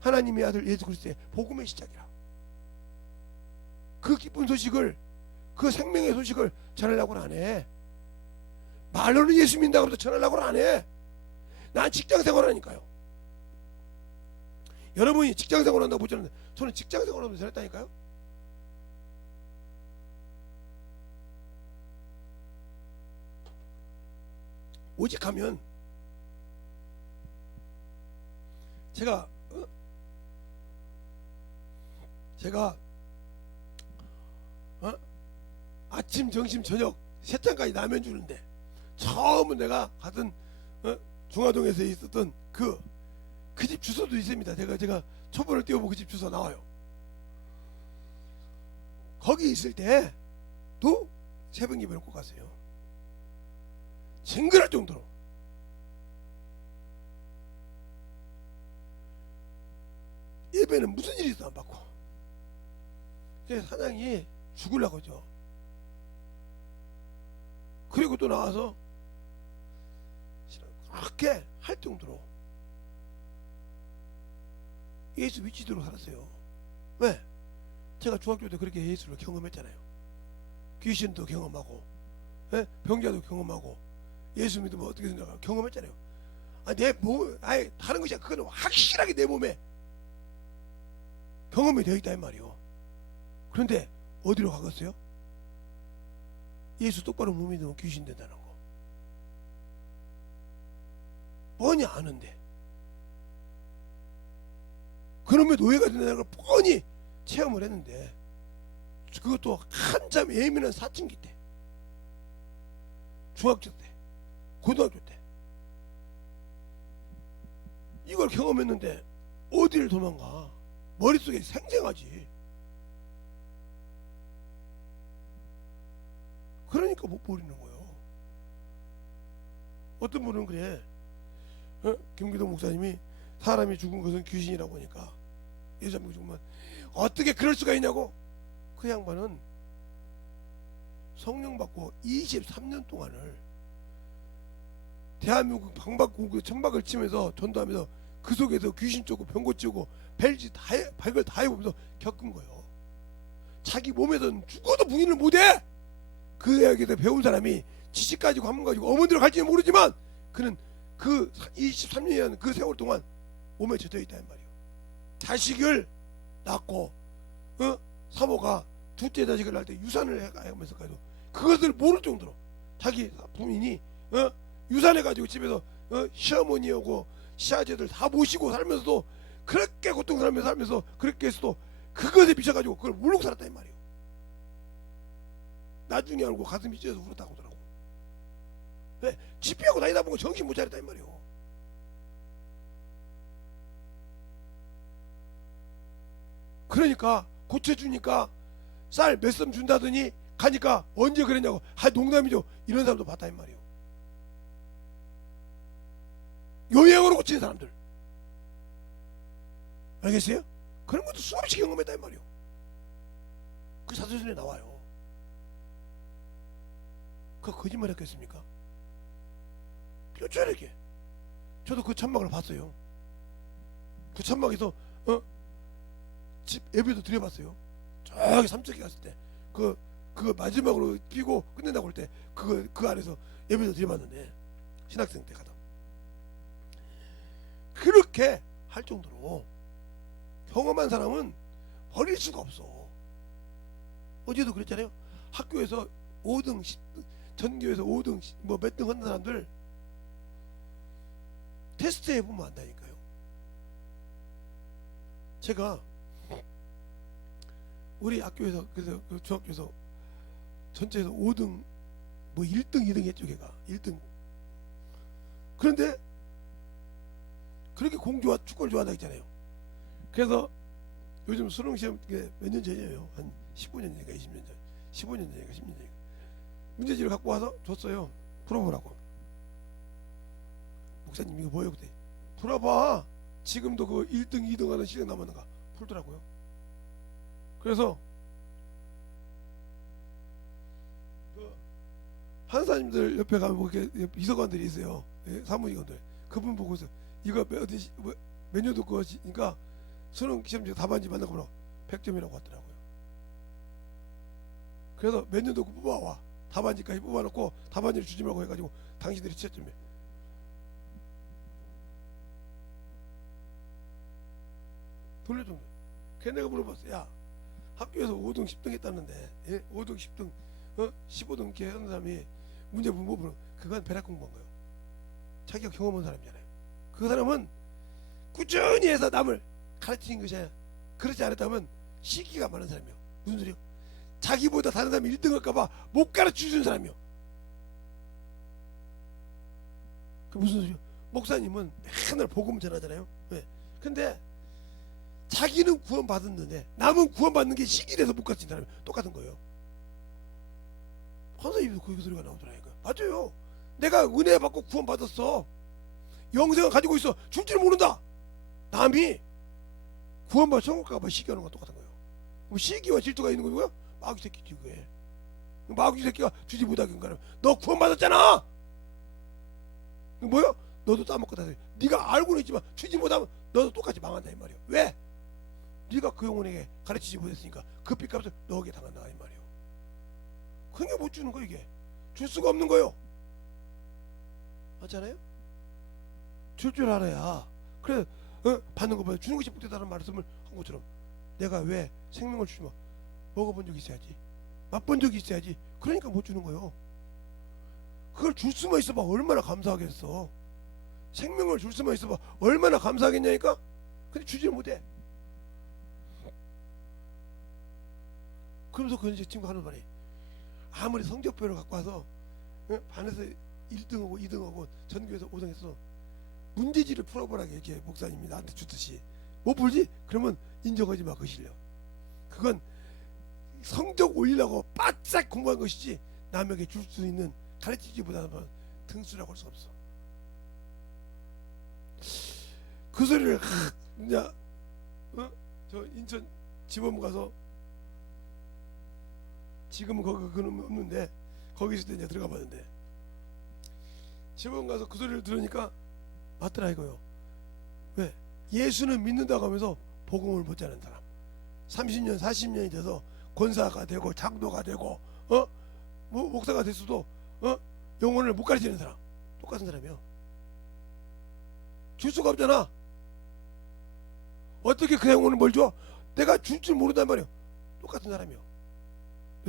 하나님의 아들 예수 그리스도의 복음의 시작이라. 그 기쁜 소식을, 그 생명의 소식을 전하려고는 안 해. 말로는 예수 믿는다고 해서 전하려고는 안 해. 난 직장생활 하니까요. 여러분이 직장생활 한다고 보잖아요. 저는 직장생활 하면서 전했다니까요. 오직 하면 제가 아침, 점심, 저녁 세 잔까지 라면 주는데, 처음은 내가 가던 중화동에서 있었던 그 집 주소도 있습니다. 제가 초보를 띄워보고 그 집 주소 나와요. 거기 있을 때도 새벽 예배를 꼭 갔어요. 징그럴 정도로. 예배는 무슨 일이 있어 안 받고. 그래서 사장이 죽으려고 하죠. 그리고 또 나와서 그렇게 할 정도로 예수 미치도록 살았어요. 왜? 제가 중학교 때 그렇게 예수를 경험했잖아요. 귀신도 경험하고, 병자도 경험하고, 예수 믿으면 어떻게 생각하고 경험했잖아요. 내 몸, 아예 다른 것이 아니라 그거는 확실하게 내 몸에 경험이 되어 있다 이 말이요. 그런데 어디로 가겠어요? 예수 똑바로 못 믿으면 귀신 된다는 거 뻔히 아는데, 그놈의 노예가 된다는 걸 뻔히 체험을 했는데, 그것도 한참 예민한 사춘기 때, 중학교 때, 고등학교 때 이걸 경험했는데 어디를 도망가? 머릿속에 생생하지. 그러니까 못 버리는 거예요. 어떤 분은 그래, 김기동 목사님이 사람이 죽은 것은 귀신이라고 하니까, 예수님이 죽으면 어떻게 그럴 수가 있냐고. 그 양반은 성령 받고 23년 동안을 대한민국 방방곡곡 천박을 치면서 전도하면서 그 속에서 귀신 쫓고 병고 찌우고 별짓 발걸 다 해보면서 겪은 거예요. 자기 몸에서는 죽어도 부인을 못해. 그 이야기에서 배운 사람이 지식 가지고 한문 가지고 어머니로 갈지는 모르지만, 그는 그 23년이라는 그 세월 동안 몸에 젖어 있다는 말이에요. 자식을 낳고 사모가 둘째 자식을 낳을 때 유산을 해가면서까지도 그것을 모를 정도로 자기 부인이 유산해가지고 집에서 시어머니하고 시아제들 다 모시고 살면서도 그렇게 고통스러우면서 살면서 그렇게 해서도 그것에 미쳐가지고 그걸 모르고 살았단 말이에요. 나중에 알고 가슴이 찢어서 울었다고 하더라고. 왜? 집회하고 다니다 보고 정신 못 차렸단 말이에요. 그러니까 고쳐주니까 쌀 몇 섬 준다더니 가니까 언제 그랬냐고, 농담이죠. 이런 사람도 봤다 이 말이에요. 요양으로 고치는 사람들 알겠어요? 그런 것도 수없이 경험했다 이 말이에요. 그 사도전에 나와요. 그 거짓말 했겠습니까? 뼈저리게. 저도 그 천막을 봤어요. 그 천막에서 집 예배도 드려봤어요. 저기 삼척에 갔을 때 그 마지막으로 피고 끝낸다고 할 때 그 안에서 예배도 드려봤는데 신학생 때 가다 그렇게 할 정도로 경험한 사람은 버릴 수가 없어. 어제도 그랬잖아요. 학교에서 5등, 10등, 전교에서 5등, 뭐 몇 등 하는 사람들 테스트 해보면 안다니까요. 제가 우리 학교에서 그래서 그 중학교에서 전체에서 5등 뭐 1등 2등 했죠. 걔가 1등. 그런데 그렇게 축구를 좋아한다 했잖아요. 그래서 요즘 수능 시험 몇 년 전이에요. 한 15년 전인가 20년 전 15년 전인가 10년 전인가 문제지를 갖고 와서 줬어요. 풀어보라고. 목사님 이거 뭐예요? 그때 풀어봐. 지금도 그 1등 2등 하는 실력 남았는가 풀더라고요. 그래서 그 한사님들 옆에 가면 뭐 이렇게 비서관들이 있어요. 예, 사무직원들. 그분 보고서 이거 어디 몇 년도 거니까 수능 시험지 답안지 만나고 보라 100점이라고 하더라고요. 그래서 몇 년도 거 뽑아와. 답안지까지 뽑아놓고 답안지를 주지 말고 해가지고 당신들이 채점해. 돌려준 거야. 걔네가 물어봤어. 야, 학교에서 5등 10등 했다는데, 예? 5등 10등 15등 이렇게 하는 사람이 문제 못 보면 그건 배락 공부한 거예요. 자기가 경험한 사람이잖아요. 그 사람은 꾸준히 해서 남을 가르치는 것이 아니라 그렇지 않았다면 시기가 많은 사람이요. 무슨 소리요? 자기보다 다른 사람이 1등 할까봐 못 가르쳐주는 사람이요. 그 무슨 소리요? 목사님은 맨날 복음 전하잖아요. 왜? 근데 자기는 구원받았는데 남은 구원받는 게 시기라서 못 가르치는 사람이 똑같은 거예요. 선생님도 그 소리가 나오더라니까요. 맞아요. 내가 은혜 받고 구원받았어. 영생을 가지고 있어. 줄 줄 모른다. 남이 구원받아 천국 가봐 시기하는 거 똑같은 거예요. 그럼 시기와 질투가 있는 거고요. 마귀 새끼지 그게. 마귀 새끼가 주지 못하긴 가는. 너 구원받았잖아. 뭐요? 너도 따먹고 다녀. 네가 알고는 있지만 주지 못하면 너도 똑같이 망한다 이 말이에요. 왜? 네가 그 영혼에게 가르치지 못했으니까 그 빚값을 너에게 당한다 이 말이에요. 그게 못 주는 거 이게. 줄 수가 없는 거요. 맞잖아요? 줄 알아야. 그래 받는 것보다 주는 것이 복되다는 말씀을 한 것처럼 내가 왜 생명을 주지마. 먹어본 적이 있어야지. 맛본 적이 있어야지. 그러니까 못 주는 거예요. 그걸 줄 수만 있어봐 얼마나 감사하겠어. 생명을 줄 수만 있어봐 얼마나 감사하겠냐니까. 근데 주지를 못해. 그러면서 그 친구가 하는 말이 아무리 성적표를 갖고 와서 반에서 1등하고 2등하고 전교에서 5등 했어. 문제지를 풀어보라고 이렇게 목사님이 나한테 주듯이 못 풀지? 그러면 인정하지 마. 그 실력 그건 성적 올리려고 바짝 공부한 것이지 남에게 줄 수 있는 가르치기보다는 등수라고 할 수 없어. 그 소리를 이제 저 인천 지법무 가서 지금은 거기 그놈 없는데 거기 있을 때 이제 들어가 봤는데 지법무 가서 그 소리를 들으니까 맞더라 이거요. 왜? 예수는 믿는다고 하면서 복음을 못 자는 사람 30년 40년이 돼서 권사가 되고 장로가 되고 뭐 목사가 됐어도 영혼을 못 가르치는 사람 똑같은 사람이요. 줄 수가 없잖아. 어떻게 그 영혼을 뭘 줘? 내가 줄 줄 모른단 말이야. 똑같은 사람이요.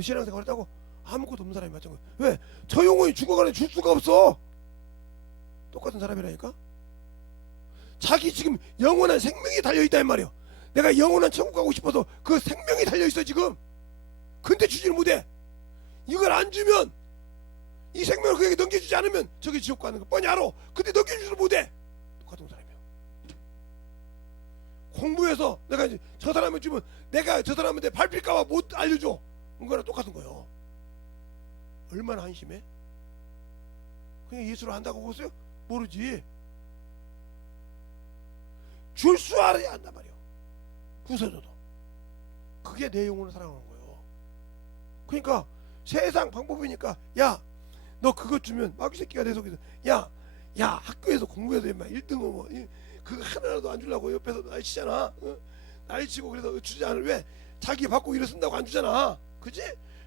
신앙생활 했다고 아무것도 없는 사람이 맞은 거야. 왜? 저 영혼이 죽어가는 줄 수가 없어. 똑같은 사람이라니까. 자기 지금 영원한 생명이 달려있다 이 말이야. 내가 영원한 천국 가고 싶어서 그 생명이 달려있어 지금. 근데 주지를 못해. 이걸 안 주면 이 생명을 그에게 넘겨주지 않으면 저기 지옥 가는 거 뻔히 알아. 근데 넘겨주지를 못해. 똑같은 사람이야. 공부해서 내가 이제 저 사람을 주면 내가 저 사람한테 밟힐까봐 못 알려줘. 그거랑 똑같은 거예요. 얼마나 한심해? 그냥 예수를 안다고 보세요? 모르지. 줄 줄 알아야 한단 말이야. 부서져도. 그게 내 영혼을 사랑하는 거예요. 그러니까 세상 방법이니까 야 너 그거 주면 마귀 새끼가 내 속에서 야 학교에서 공부해서 인마 1등 뭐 그거 하나라도 안 주려고 옆에서 날치잖아. 날치고 그래서 주지 않을 왜 자기 받고 일을 쓴다고 안 주잖아. 그지?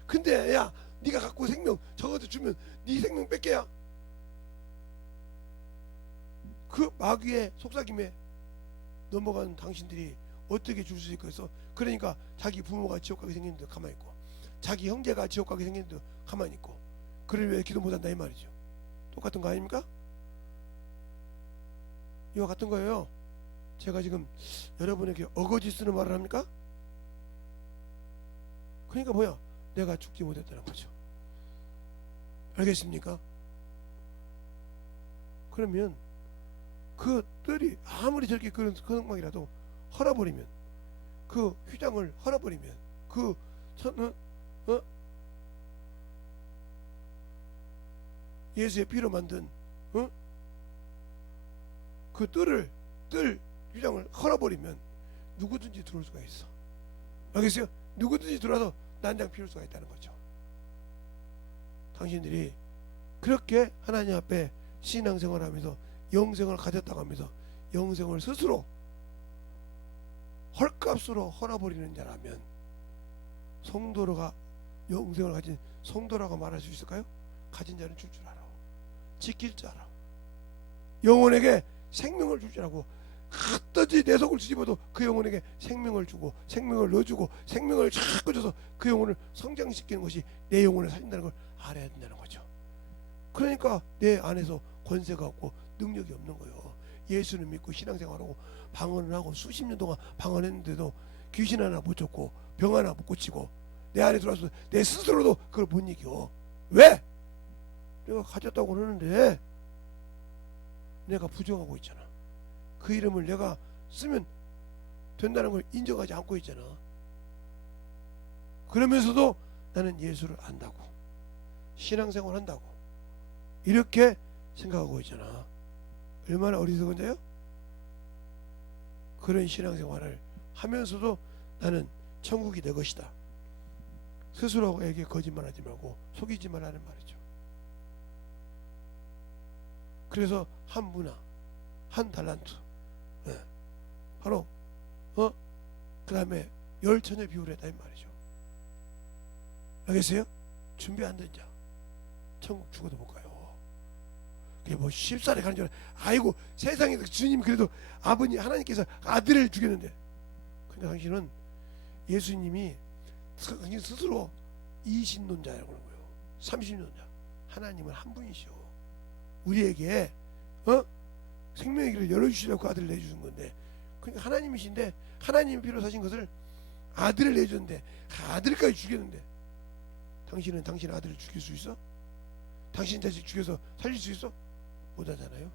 근데 야 네가 갖고 생명 저것도 주면 네 생명 뺏겨야 그 마귀의 속삭임에 넘어간 당신들이 어떻게 줄 수 있겠어? 그러니까 자기 부모가 지옥 가게 생겼는데 가만히 있고, 자기 형제가 지옥 가게 생겼는데 가만히 있고, 그를 왜 기도 못한다 이 말이죠. 똑같은 거 아닙니까? 이와 같은 거예요. 제가 지금 여러분에게 어거지 쓰는 말을 합니까? 그러니까 뭐야? 내가 죽지 못했다는 거죠. 알겠습니까? 그러면 그 뜰이 아무리 저렇게 그런 성막이라도 헐어버리면, 그 휘장을 헐어버리면, 그 예수의 피로 만든 그 뜰 휘장을 헐어버리면 누구든지 들어올 수가 있어. 알겠어요? 누구든지 들어와서 난장 피울 수가 있다는 거죠. 당신들이 그렇게 하나님 앞에 신앙생활을 하면서 영생을 가졌다고 하면서 영생을 스스로 헐값으로 헐어버리는 자라면 성도로가 영생을 가진 성도라고 말할 수 있을까요? 가진 자는 줄 알아. 지킬 줄 알아. 영혼에게 생명을 줄 줄 알고, 갖다지 내 속을 뒤집어도 그 영혼에게 생명을 주고 생명을 넣어주고 생명을 자꾸 줘서 그 영혼을 성장시키는 것이 내 영혼을 살린다는 걸 알아야 된다는 거죠. 그러니까 내 안에서 권세가 없고 능력이 없는 거예요. 예수를 믿고 신앙생활하고 방언을 하고 수십 년 동안 방언했는데도 귀신 하나 못 쫓고 병 하나 못 고치고 내 안에 들어와서 내 스스로도 그걸 못 이겨. 왜? 내가 가졌다고 그러는데 내가 부정하고 있잖아. 그 이름을 내가 쓰면 된다는 걸 인정하지 않고 있잖아. 그러면서도 나는 예수를 안다고, 신앙생활 한다고 이렇게 생각하고 있잖아. 얼마나 어리석은 자요? 그런 신앙생활을 하면서도 나는 천국이 내 것이다, 스스로에게 거짓말하지 말고 속이지 말라는 말이죠. 그래서 한 문화, 한 달란트, 바로 그 다음에 10처녀 비유를 했다 이 말이죠. 알겠어요? 준비 안 된 자 천국 죽어도 못 가요. 그게 뭐 쉽사리 가는 줄 알아. 아이고 세상에서 주님 그래도 아버님 하나님께서 아들을 주겠는데, 근데 당신은 예수님이 당신 스스로 이신론자라고 하는 거예요. 삼신론자. 하나님은 한 분이시오. 우리에게 생명의 길을 열어주시려고 그 아들을 내주신 건데, 그러니까 하나님이신데 하나님 피로 사신 것을 아들을 내줬는데 아들까지 죽였는데, 당신은 당신 아들을 죽일 수 있어? 당신 자식 죽여서 살릴 수 있어? 못하잖아요.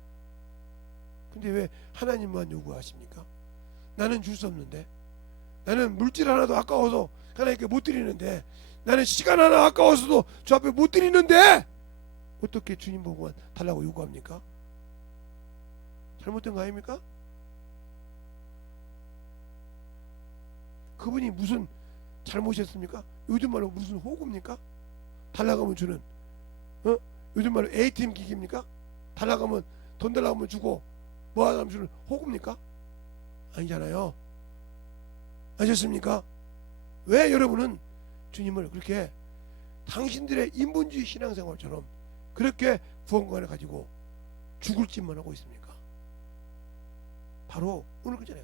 근데 왜 하나님만 요구하십니까? 나는 줄 수 없는데, 나는 물질 하나도 아까워서 하나님께 못 드리는데, 나는 시간 하나 아까워서도 저 앞에 못 드리는데 어떻게 주님 보고만 달라고 요구합니까? 잘못된 거 아닙니까? 그분이 무슨 잘못이었습니까? 요즘 말로 무슨 호구입니까? 달라고 하면 주는 요즘 말로 ATM 기기입니까? 달라고 하면 돈 달라고 하면 주고 뭐 하면 주는 호구입니까? 아니잖아요. 아셨습니까? 왜 여러분은 주님을 그렇게 당신들의 인본주의 신앙생활처럼 그렇게 구원관을 가지고 죽을 짓만 하고 있습니까? 바로 오늘 그잖아요.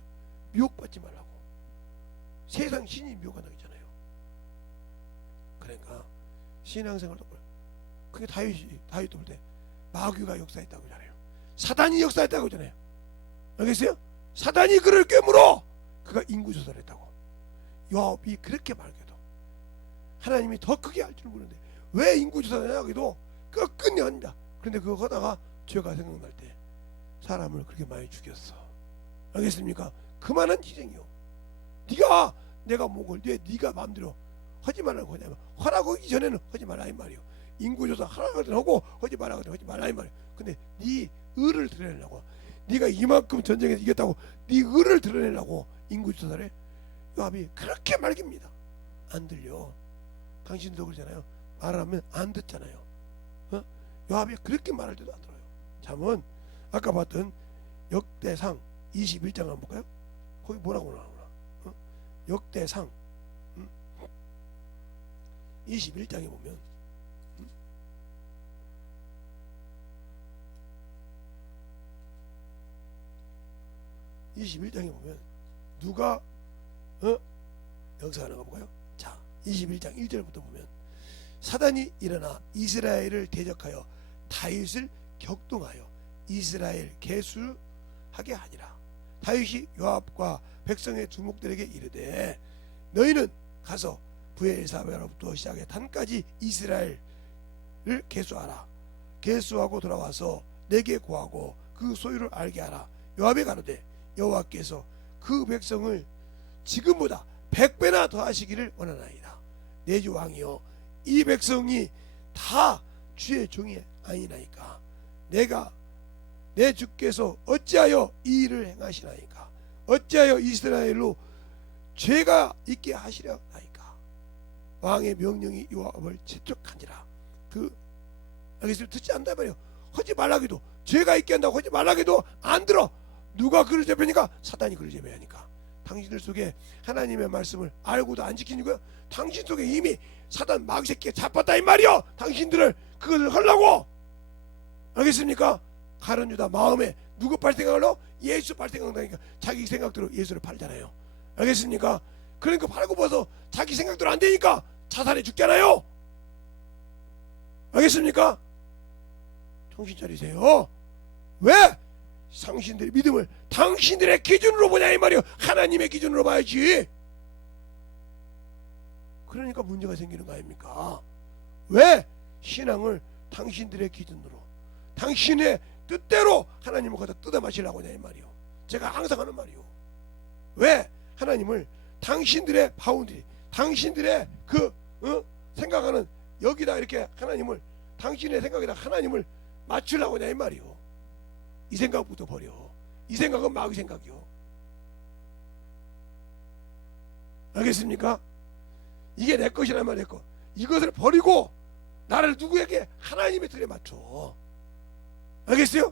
미혹받지 말라고. 세상 신이 미혹한다고 했잖아요. 그러니까 신앙생활도 그게 다윗도 볼 때 마귀가 역사했다고 하잖아요. 사단이 역사했다고 하잖아요. 알겠어요? 사단이 그를 깨물어 그가 인구조사를 했다고. 요압이 그렇게 말해도 하나님이 더 크게 할 줄 모르는데 왜 인구조사를 하기도 끝끝내 합니다. 그런데 그거 하다가 죄가 생각날 때 사람을 그렇게 많이 죽였어. 알겠습니까? 그만한 희생이요. 네가 내가 목을 네가 마음대로 하지 말라고 하냐면 하라고 하기 전에는 하지 말라 이 말이요. 인구조사 하라고 하고 하지 말라고 하지 말라 이 말이요. 근데 네 의를 드러내려고, 네가 이만큼 전쟁에서 이겼다고 네 의를 드러내려고 인구조사를 요압이 그렇게 말깁니다. 안 들려. 당신도 그러잖아요. 말하면 안 듣잖아요. 요압이 그렇게 말할 때도 안 들어요. 잠언 아까 봤던 역대상 21장 한번 볼까요? 거기 뭐라고 나오나? 역대상 21장에 보면 21장에 보면 누가 역사하는 거 볼까요? 자, 21장 1절부터 보면 사단이 일어나 이스라엘을 대적하여 다윗을 격동하여 이스라엘 계수하게 하니라. 다윗이 요압과 백성의 두목들에게 이르되 너희는 가서 브엘사바로부터 시작해 단까지 이스라엘을 계수하라. 계수하고 돌아와서 내게 고하고 그 소유를 알게 하라. 요압이 가로되 여호와께서 그 백성을 지금보다 100배나 더 하시기를 원하나이다. 내 주 왕이여 이 백성이 다 주의 종이 아니나이까 내가 내 주께서 어찌하여 이 일을 행하시나이까 어찌하여 이스라엘로 죄가 있게 하시려나이까. 왕의 명령이 요압을 재촉하니라. 알겠습니다. 듣지 않는다 말이에요. 하지 말라기도 죄가 있게 한다고 하지 말라기도 안 들어. 누가 그를 제배하니까? 사단이 그를 제배하니까. 당신들 속에 하나님의 말씀을 알고도 안 지키니까 당신 속에 이미 사단 마귀새끼가 잡았다 이 말이요. 당신들을 그것을 하려고. 알겠습니까? 가룟 유다 마음에 누구 팔 생각을로? 예수 팔 생각하니까 자기 생각대로 예수를 팔잖아요. 알겠습니까? 그러니까 팔고 봐서 자기 생각대로 안 되니까 자살해 죽잖아요. 알겠습니까? 정신 차리세요. 왜? 당신들의 믿음을 당신들의 기준으로 보냐 이 말이요. 하나님의 기준으로 봐야지. 그러니까 문제가 생기는 거 아닙니까? 왜? 신앙을 당신들의 기준으로 당신의 뜻대로 하나님을 갖다 뜯어 마시려고 하냐 이 말이요. 제가 항상 하는 말이요. 왜? 하나님을 당신들의 바운드리 당신들의 생각하는 여기다 이렇게 하나님을 당신의 생각에다 하나님을 맞추려고 하냐 이 말이요. 이 생각부터 버려. 이 생각은 마귀 생각이요. 알겠습니까? 이게 내 것이란 말이야. 내 것. 이것을 버리고 나를 누구에게? 하나님의 틀에 맞춰. 알겠어요?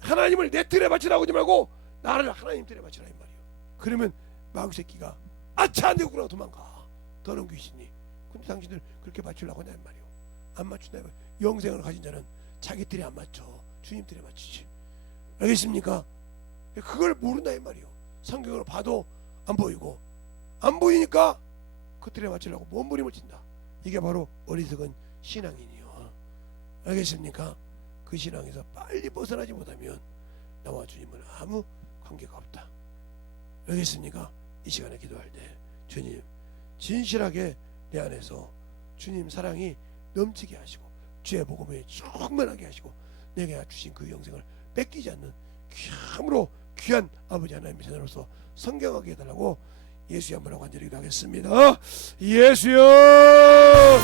하나님을 내 틀에 맞추라고 하지 말고 나를 하나님 틀에 맞추라 이 말이요. 그러면 마귀 새끼가 아차 안 되구나 도망가. 더러운 귀신이. 근데 당신들 그렇게 맞추려고 하냐 이 말이요. 안 맞춘다 이 말이요. 영생을 가진 자는 자기 틀에 안 맞춰. 주님 틀에 맞추지. 알겠습니까? 그걸 모른다 이 말이요. 성경으로 봐도 안 보이고 안 보이니까 그 틀에 맞추려고 몸부림을 친다. 이게 바로 어리석은 신앙이니요. 알겠습니까? 그 신앙에서 빨리 벗어나지 못하면 나와 주님은 아무 관계가 없다. 알겠습니까? 이 시간에 기도할 때 주님 진실하게 내 안에서 주님 사랑이 넘치게 하시고 주의 복음에 충만하게 하시고 내게 주신 그 영생을 뺏기지 않는 참으로 귀한 아버지 하나님의 자녀로서 성경하게 해달라고 예수의 한번 간절히 기도하겠습니다. 예수여.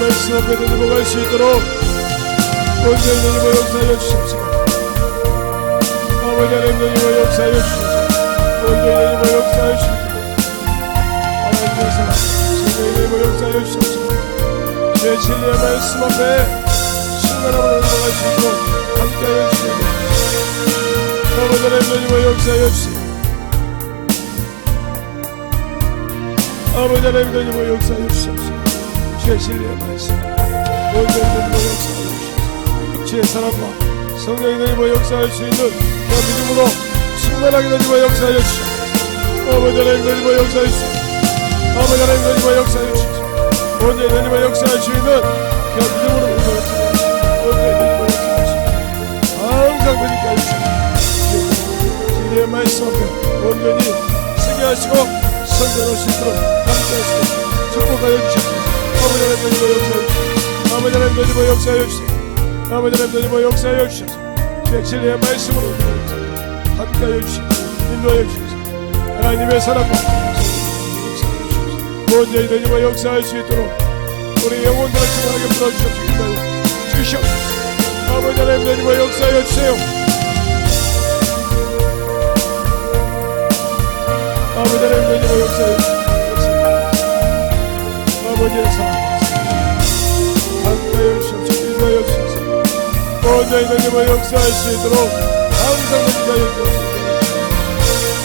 말씀 앞에 넘어갈 수 있도록 온전히 역사하여 주십시오. 아버지 하나님 역사하여 주십시오. 온전히 내 힘을 역사할 수 있도록 하나님의 사랑 성령의 힘을 역사하여 주옵소서. 주의 진리의 말씀 앞에 순간함으로 나아갈 수 있도록 함께하여 주시옵소서. 아버지 하나님 힘을 역사하여 주세요. 아버지 하나님 힘을 역사하여 주옵소서. 주의 진리의 말씀 온전히 내 힘을 역사하여 주옵소서. 주의 사랑과 성령의 힘을 역사할 수 있는 그 믿음으로 충만하게 내 힘을 역사하여 주옵소서. 아버지 하나님 힘을 역사할 수 있는 아버지 하나님 힘을 역사하여 주옵소서. 온전히 내 힘을 역사할 수 있는 그 믿음으로 내 힘을 역사하여 주옵소서. 온전히 내 힘을 역사할 수 있는 항상 그리게 하여 주옵소서. 진리의 말씀 앞에 온전히 쓰게 하시고 성전할 수 있도록 함께 하시고 축복하여 주옵소서. 아버지 하나님 힘을 역사하여 주옵소서. 아버지 하나님 힘을 역사하여 주세요. 아버지 하나님 힘을 역사하여 주셔서 주의 진리의 말씀으로 함께하여 주시고 인도하여 주셔서 하나님의 사랑과 온전히 내 힘을 역사할 수 있도록 우리 영혼들을 충만하게 불어주셔서 인도하여 주시옵소서. 아버지 하나님 내 힘을 역사하여 주세요. 아버지 하나님 내 힘을 역사하여 주시옵소서. 아버지의 사랑과 함께하여 주시옵소서. 인도하여 주셔서 온전히 내 힘을 역사할 수 있도록 항상 인도하여 주옵소서.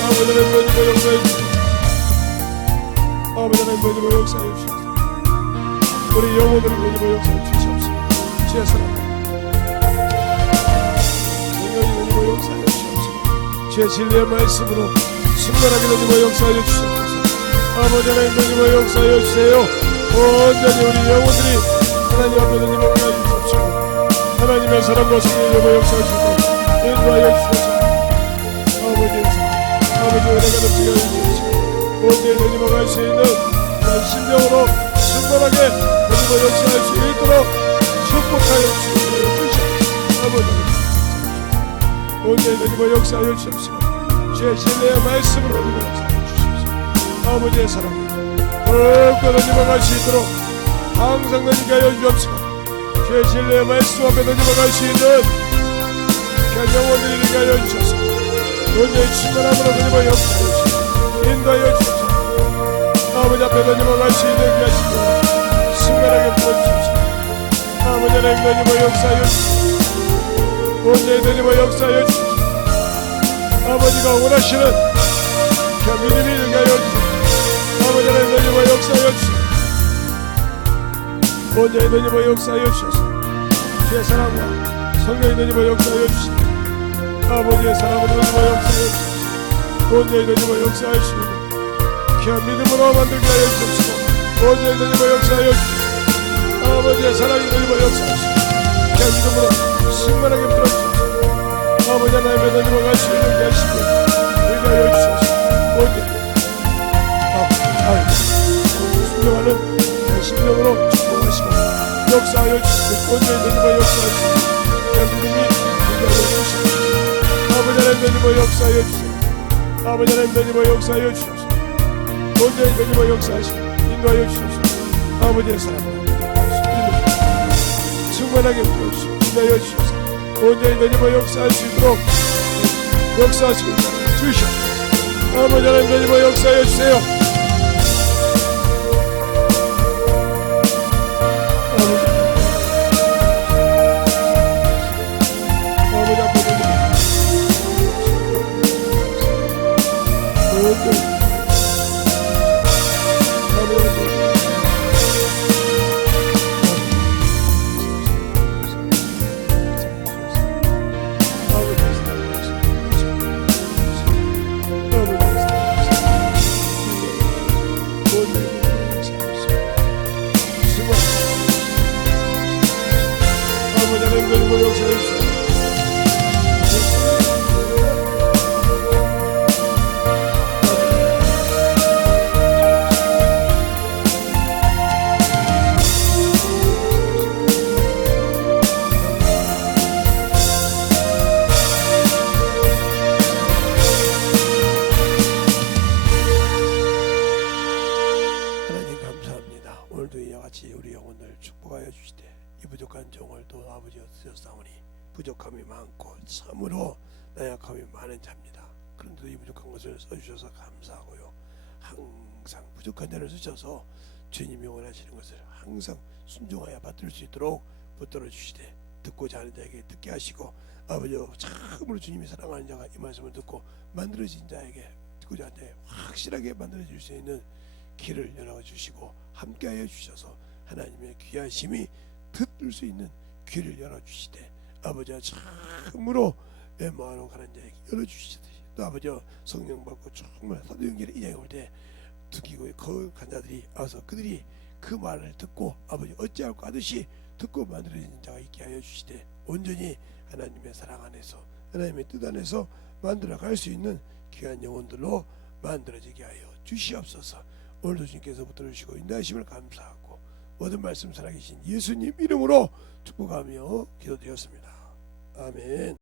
아버지 하나님 내 힘을 역사하여 주옵소서. 아버지 하나님 내 힘을 역사하여 주옵소서. 우리 영혼들을 내 힘을 역사하여 주시옵소서. 주의 사랑 성령이 내 힘을 역사하여 주시옵소서. 주의 진리의 말씀으로 순간하게 내 힘을 역사하여 주시옵소서. 아버지 하나님 내 힘을 역사하여 주세요. 온전히 우리 영혼들이 하나님 앞에 내 힘을 역사하여 주시옵소서. 하나님의 사랑과 성령의 힘을 역사하시고 인도하여 주소서. 아버지의 사랑 아버지의 은혜가 넘치게 하여 주옵소서. 온전히 내 힘을 갈 수 있는 그런 심령으로 충만하게 내 힘을 역사할 수 있도록 축복하여 주시옵소서. 아버지 온전히 내 힘을 역사하여 주옵소서. 주의 진리의 말씀으로 내 힘을 역사하여 주옵소서. 아버지의 사랑 더욱더 내 힘을 갈 수 있도록 항상 내 힘을 하여 주옵소서. 주의 진리의 말씀 앞에 내 힘을 갈 수 있는 그 영혼들이 되게 하여 주셔서 온전히 충만함으로 내 힘을 역사하여 주시고 인도하여 주옵소서. 아버지 앞에 내 힘을 갈 수 있는 그 하시고 순간하게 부어주십시오. 아버지 하나님 내 힘을 역사하여 주시고 온전히 내 힘을 역사하여 주십시오. 아버지가 원하시는 그 믿음이 되게 하여 주시고 아버지 하나님 내 힘을 역사하여 주시고 온전히 내 힘을 역사하여 주셔서 주의 사랑과 성령의 내 힘을 역사하여 주시고 아버지의 사랑으로 내 힘을 역사하여 주시고 온전히 내 힘을 역사하시고 귀한 믿음으로 만들게 하여 주옵시고 온전히 내 힘을 역사하여 주시고 아버지의 사랑이 내 힘을 역사하시고 귀한 믿음으로 충만하게 불어주옵소서. 아버지 하나님의 내 힘을 갈 수 있는 하시고 되게 하여 주옵소서. 온전히 순종하는 심령으로 축복하시고 역사하여 주시고 온전히 내 힘을 역사하시고 귀한 믿음이 되게 하여 주시고 아버지 하나님 내 힘을 역사하여 주세요. 아버지 하나님 내 힘을 역사하여 주셔서 온전히 내 힘을 역사하시고 인도하여 주셔서 아버지의 사랑으로 충만하게 부어주시고 인도하여 주셔서 온전히 내 힘을 역사할 수 있도록 역사하시고 주시옵소서. 아버지 하나님 내 힘을 역사하여 주세요. 부족함이 많고 참으로 나약함이 많은 자입니다. 그런데도 이 부족한 것을 써주셔서 감사하고요. 항상 부족한 자를 쓰셔서 주님이 원하시는 것을 항상 순종하여 받들 수 있도록 붙들어 주시되 듣고자 하는 자에게 듣게 하시고 아버지 참으로 주님이 사랑하는 자가 이 말씀을 듣고 만들어진 자에게 듣고자 하는 자에게 확실하게 만들어질 수 있는 길을 열어주시고 함께하여 주셔서 하나님의 귀하심이 듣을 수 있는 귀를 열어주시되 아버지 참으로 엠마오로 가는 자에게 열어주시듯이 또 아버지 성령 받고 정말 사도행전에 인양해 올 때 듣기고 거룩한 자들이 와서 그들이 그 말을 듣고 아버지 어찌할까 하듯이 듣고 만들어진 자가 있게 하여 주시되 온전히 하나님의 사랑 안에서 하나님의 뜻 안에서 만들어 갈 수 있는 귀한 영혼들로 만들어지게 하여 주시옵소서. 오늘도 주님께서 붙들어 주시고 인도하심을 감사하고 모든 말씀 살아계신 예수님 이름으로 축복하며 기도드렸습니다. 아멘.